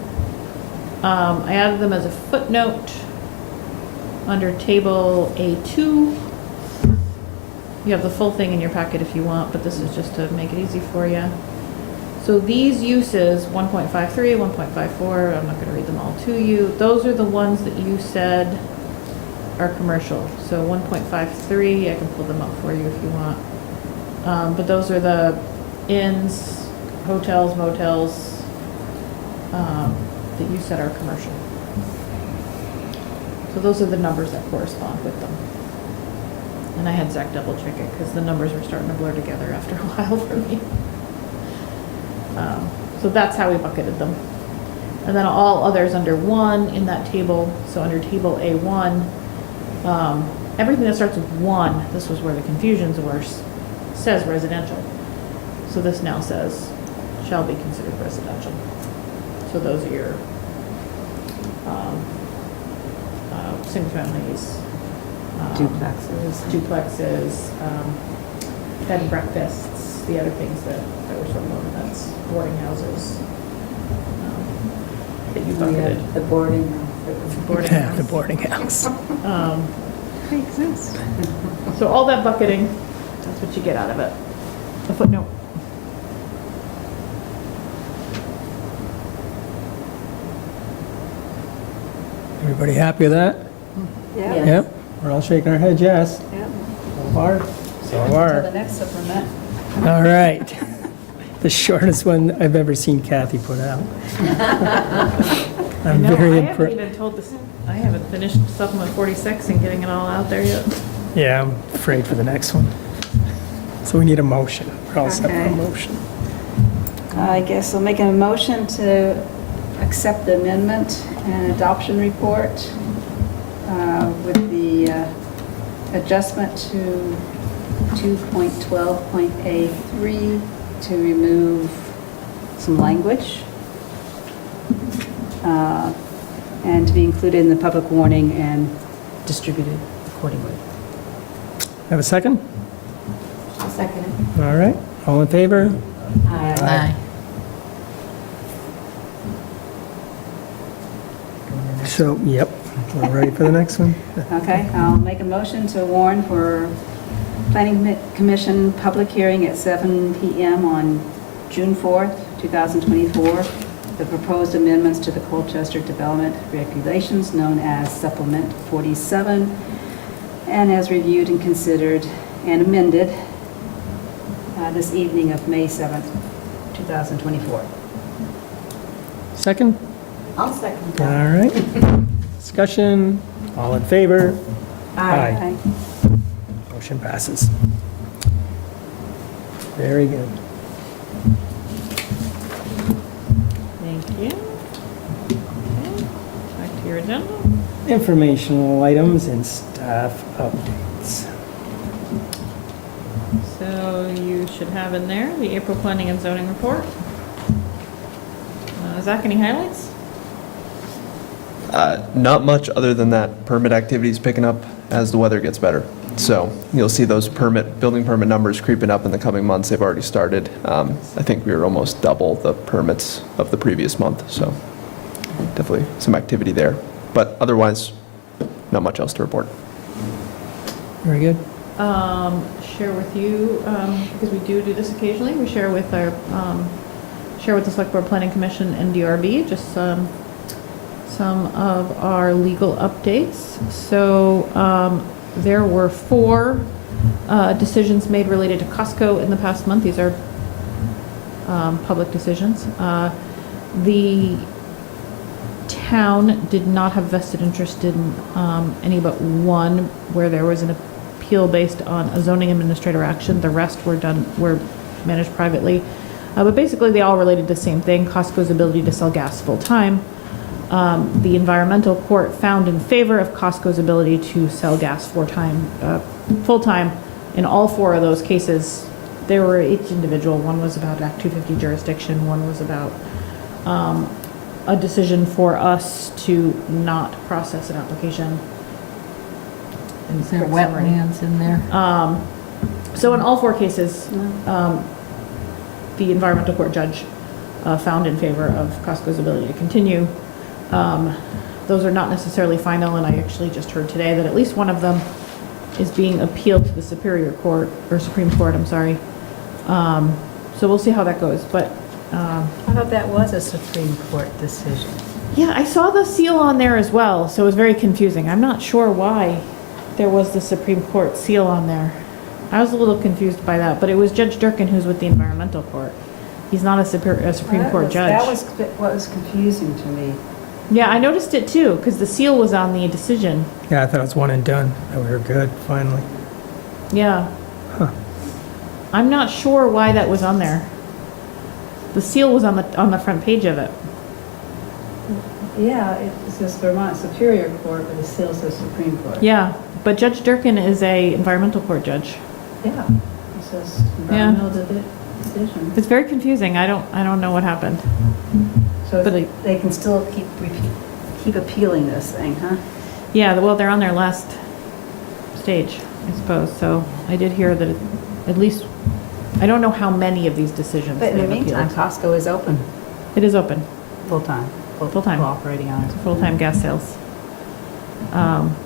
I added them as a footnote under table A2. You have the full thing in your packet if you want, but this is just to make it easy for you. So these uses, 1.53, 1.54, I'm not going to read them all to you. Those are the ones that you said are commercial. So 1.53, I can pull them up for you if you want. But those are the inns, hotels, motels that you said are commercial. So those are the numbers that correspond with them. And I had Zach double check it because the numbers were starting to blur together after a while for me. So that's how we bucketed them. And then all others under 1 in that table, so under table A1, everything that starts with 1, this was where the confusions were, says residential. So this now says shall be considered residential. So those are your single families, duplexes, bed and breakfasts, the other things that were sort of known as boarding houses that you bucketed. The boarding house. Yeah, the boarding house. Makes sense. So all that bucketing, that's what you get out of it. A footnote. Everybody happy with that? Yeah. Yep, we're all shaking our heads yes. Yep. So far? So Until far. the next supplement. All right. The shortest one I've ever seen Kathy put out. I'm No, very I haven't impressed. even told this, I haven't finished supplement 46 and getting it all out there yet. Yeah, I'm afraid for the next one. So we need a motion. We're all set for a Okay. motion. I guess I'll make a motion to accept the amendment and adoption report with the adjustment to 2.12.A3 to remove some language and to be included in the public warning and distributed accordingly. Have a second? I'll second it. All right. All in favor? Aye. So, yep, we're ready for the next one. Okay, I'll make a motion to warn for Planning Commission public hearing at 7 PM on June 4th, 2024, the proposed amendments to the Colchester Development Regulations known as Supplement 47, and as reviewed and considered and amended this evening of May 7th, 2024. Second? I'll second All that. right. Discussion, all in favor? Aye. Motion passes. Very good. Thank you. Okay, back to your agenda. Informational items and staff updates. So you should have in there the April planning and zoning report. Zach, any highlights? Not much other than that permit activity's picking up as the weather gets better. So you'll see those building permit numbers creeping up in the coming months. They've already started. I think we were almost double the permits of the previous month, so definitely some activity there. But otherwise, not much else to report. Very good. Share with you, because we do this occasionally, we share with our, share with the Select Board Planning Commission and DRB, just some of our legal updates. So there were 4 decisions made related to Costco in the past month. These are public decisions. The town did not have vested interest in any but one where there was an appeal based on a zoning administrator action. The rest were managed privately. But basically they all related to the same thing, Costco's ability to sell gas full-time. The environmental court found in favor of Costco's ability to sell gas full-time. In all 4 of those cases, they were each individual. One was about Act 250 jurisdiction, one was about a decision for us to not process an application. Is there wetlands in there? So in all 4 cases, the environmental court judge found in favor of Costco's ability to continue. Those are not necessarily final, and I actually just heard today that at least one of them is being appealed to the Superior Court, or Supreme Court, I'm sorry. So we'll see how that goes, but. I thought that was a Supreme Court decision. Yeah, I saw the seal on there as well, so it was very confusing. I'm not sure why there was the Supreme Court seal on there. I was a little confused by that, but it was Judge Durkin who's with the Environmental Court. He's not a Supreme Court judge. That was what was confusing to me. Yeah, I noticed it too, because the seal was on the decision. Yeah, I thought it was one and done, that we were good, finally. Yeah. Huh. I'm not sure why that was on there. The seal was on the front page of it. Yeah, it says Vermont Superior Court, but it still says Supreme Court. Yeah, but Judge Durkin is a environmental court judge. Yeah, it says environmental decision. It's very confusing. I don't know what happened. So But they can still keep appealing this thing, huh? Yeah, well, they're on their last stage, I suppose. So I did hear that at least, I don't know how many of these decisions But in the they've meantime, appealed. Costco is open, It is open, full-time. Full-time. Operating hours. full-time gas sales.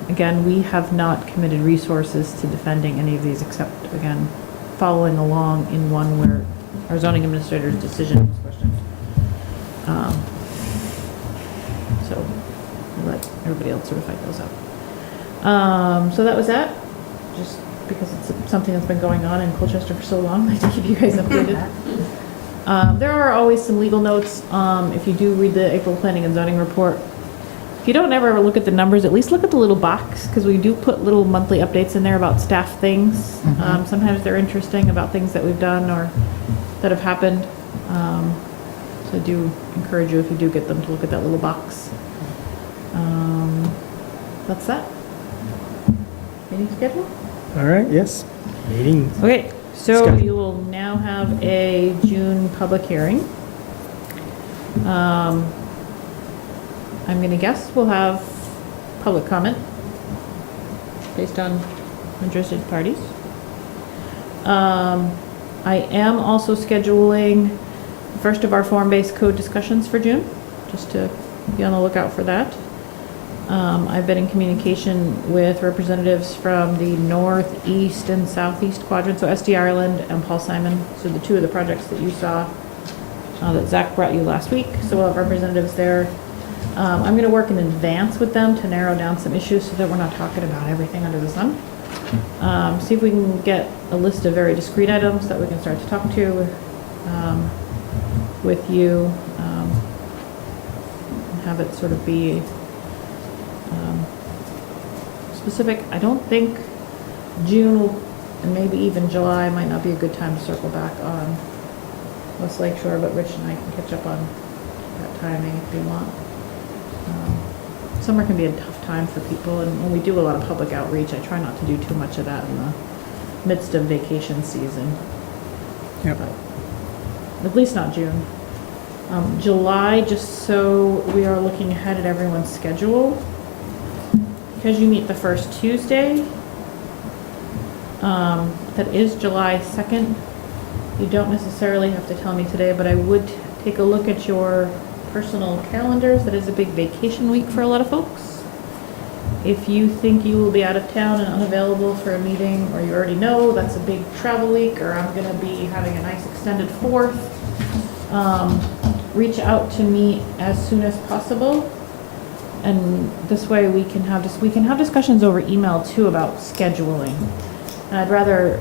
Again, we have not committed resources to defending any of these except, again, following along in one where our zoning administrator's decision was questioned. So we'll let everybody else sort of fight those out. So that was that, just because it's something that's been going on in Colchester for so long, I like to keep you guys updated. There are always some legal notes, if you do read the April Planning and Zoning Report. If you don't ever look at the numbers, at least look at the little box, because we do put little monthly updates in there about staff things. Sometimes they're interesting about things that we've done or that have happened. So I do encourage you, if you do get them, to look at that little box. That's that. Meeting schedule? All right, yes. Meeting. Okay, so Schedule. you will now have a June public hearing. I'm gonna guess we'll have public comment based on interested parties. I am also scheduling the first of our form-based code discussions for June, just to be on the lookout for that. I've been in communication with representatives from the northeast and southeast quadrant, so SD Ireland and Paul Simon, so the two of the projects that you saw that Zach brought you last week, so we'll have representatives there. I'm going to work in advance with them to narrow down some issues so that we're not talking about everything under the sun. See if we can get a list of very discrete items that we can start to talk to with you, and have it sort of be specific. I don't think June will, and maybe even July might not be a good time to circle back on West Lakeshore, but Rich and I can catch up on that timing if you want. Summer can be a tough time for people, and when we do a lot of public outreach, I try not to do too much of that in the midst of vacation season. Yep. But at least not June. July, just so we are looking ahead at everyone's schedule, because you meet the first Tuesday, that is July 2nd. You don't necessarily have to tell me today, but I would take a look at your personal calendars. That is a big vacation week for a lot of folks. If you think you will be out of town and unavailable for a meeting, or you already know that's a big travel week, or I'm going to be having a nice extended 4th, reach out to me as soon as possible. And this way we can have discussions over email too about scheduling. And I'd rather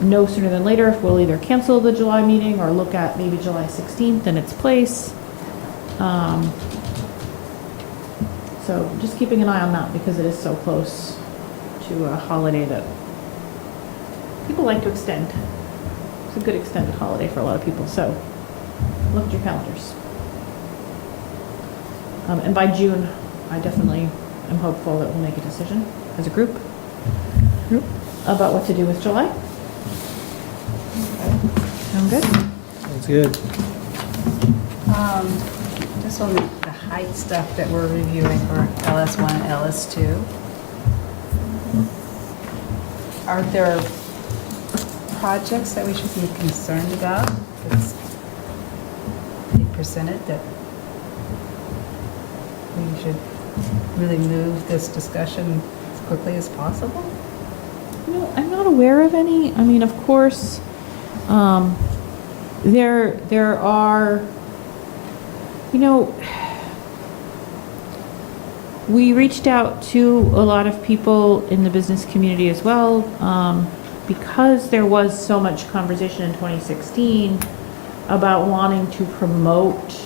know sooner than later if we'll either cancel the July meeting or look at maybe July 16th in its place. So just keeping an eye on that, because it is so close to a holiday that people like to extend. It's a good extended holiday for a lot of people, so look at your calendars. And by June, I definitely am hopeful that we'll make a decision as a group about what to do with July. Sound good? Sounds good. Just on the height stuff that we're reviewing for LS1 and LS2. Are there projects that we should be concerned about? If presented, that we should really move this discussion as quickly as possible? No, I'm not aware of any. I mean, of course, there are, we reached out to a lot of people in the business community as well, because there was so much conversation in 2016 about wanting to promote,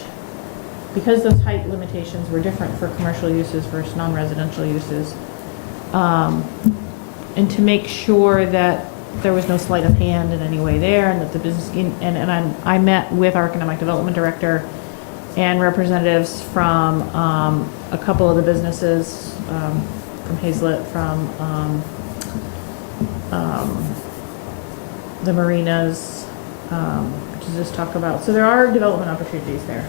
because those height limitations were different for commercial uses versus non-residential uses, and to make sure that there was no sleight of hand in any way there, and that the business, I met with our economic development director and representatives from a couple of the businesses, from Hazlet, from the marinas, to just talk about, so there are development opportunities there.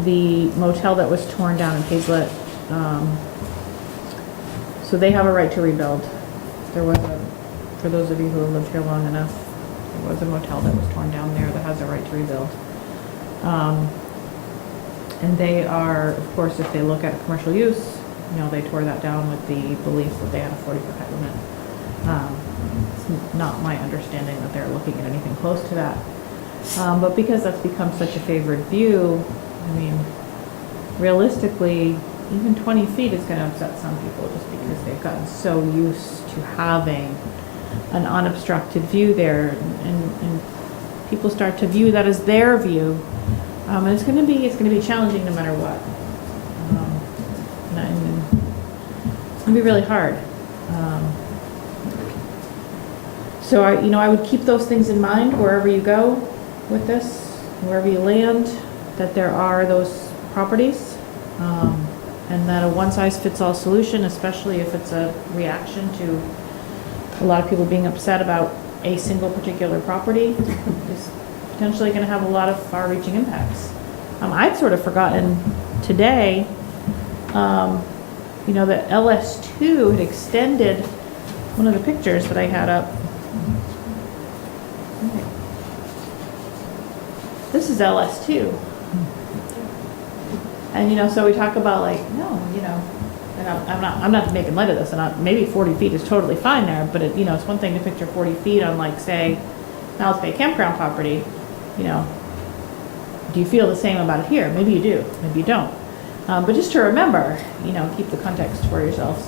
The motel that was torn down in Hazlet, so they have a right to rebuild. There was for those of you who have lived here long enough, there was a motel that was torn down there that has a right to rebuild. And they are, of course, if they look at commercial use, they tore that down with the belief that they had a 40-foot height limit. It's not my understanding that they're looking at anything close to that. But because that's become such a favored view, I mean, realistically, even 20 feet is going to upset some people just because they've gotten so used to having an unobstructed view there, and people start to view that as their view, and it's going to be challenging no matter what. And it's going to be really hard. So I would keep those things in mind wherever you go with this, wherever you land, that there are those properties, and that a one-size-fits-all solution, especially if it's a reaction to a lot of people being upset about a single particular property, is potentially going to have a lot of far-reaching impacts. I'd sort of forgotten today, that LS2 had extended one of the pictures that I had up. This is LS2. And, so we talk about and I'm not making light of this, and maybe 40 feet is totally fine there, but it's one thing to picture 40 feet on, say, Malice Bay campground property. Do you feel the same about it here? Maybe you do, maybe you don't. But just to remember, keep the context for yourselves.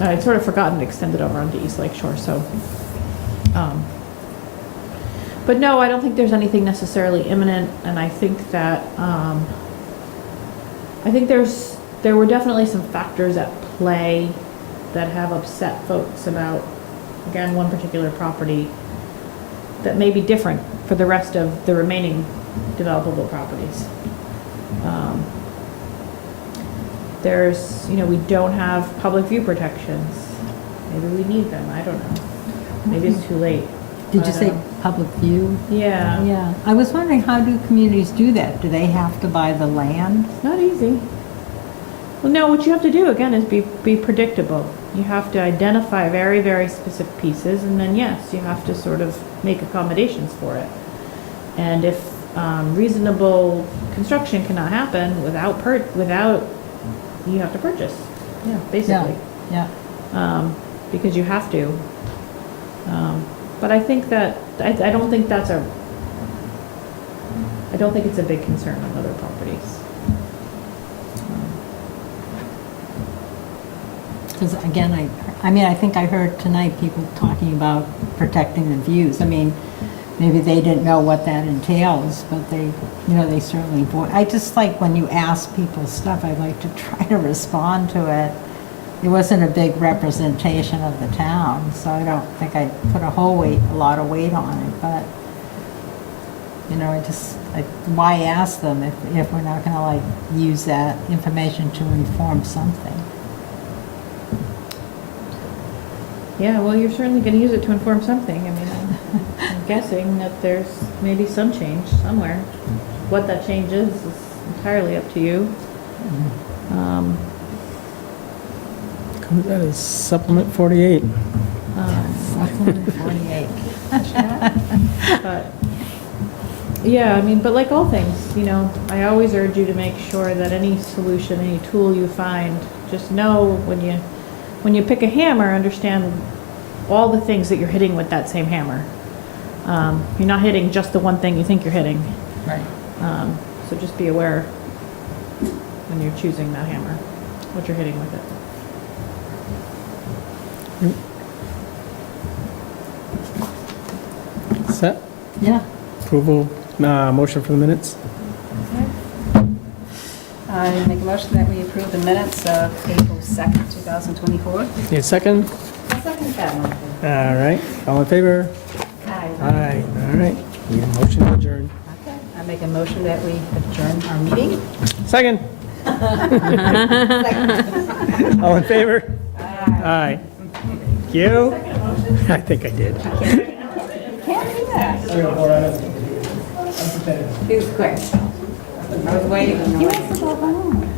I'd sort of forgotten to extend it over onto East Lakeshore, so. But no, I don't think there's anything necessarily imminent, and I think that, there were definitely some factors at play that have upset folks about, again, one particular property that may be different for the rest of the remaining developable properties. We don't have public view protections. Maybe we need them, I don't know. Maybe it's too late. Did you say public view? Yeah. Yeah. I was wondering, how do communities do that? Do they have to buy the land? It's not easy. Well, no, what you have to do, again, is be predictable. You have to identify very, very specific pieces, and then, yes, you have to sort of make accommodations for it. And if reasonable construction cannot happen without you have to purchase. Yeah, basically. Yeah. Because you have to. But I think that, I don't think it's a big concern on other properties. Because again, I think I heard tonight people talking about protecting the views. I mean, maybe they didn't know what that entails, but they certainly, I just like when you ask people stuff, I like to try to respond to it. It wasn't a big representation of the town, so I don't think I'd put a lot of weight on it, but, why ask them if we're not gonna use that information to inform something? Yeah, well, you're certainly going to use it to inform something. I mean, I'm guessing that there's maybe some change somewhere. What that change is entirely up to you. That is supplement 48. Supplement 48. But Yeah, I mean, but like all things, you know, I always urge you to make sure that any solution, any tool you find, just know when you pick a hammer, understand all the things that you're hitting with that same hammer. You're not hitting just the one thing you think you're hitting. Right. So just be aware when you're choosing that hammer, what you're hitting with it. Set? Yeah. Approval, motion for the minutes? I make a motion that we approve the minutes of April 2nd, 2024. Need a second? I'll second that motion. All right, all in favor? Aye. Aye, all right. Need a motion to adjourn. Okay. I make a motion that we adjourn our meeting. Second? All in favor? Aye. Thank you. I think I did. Can't do that. It was quick. I was waiting. He wants to go home.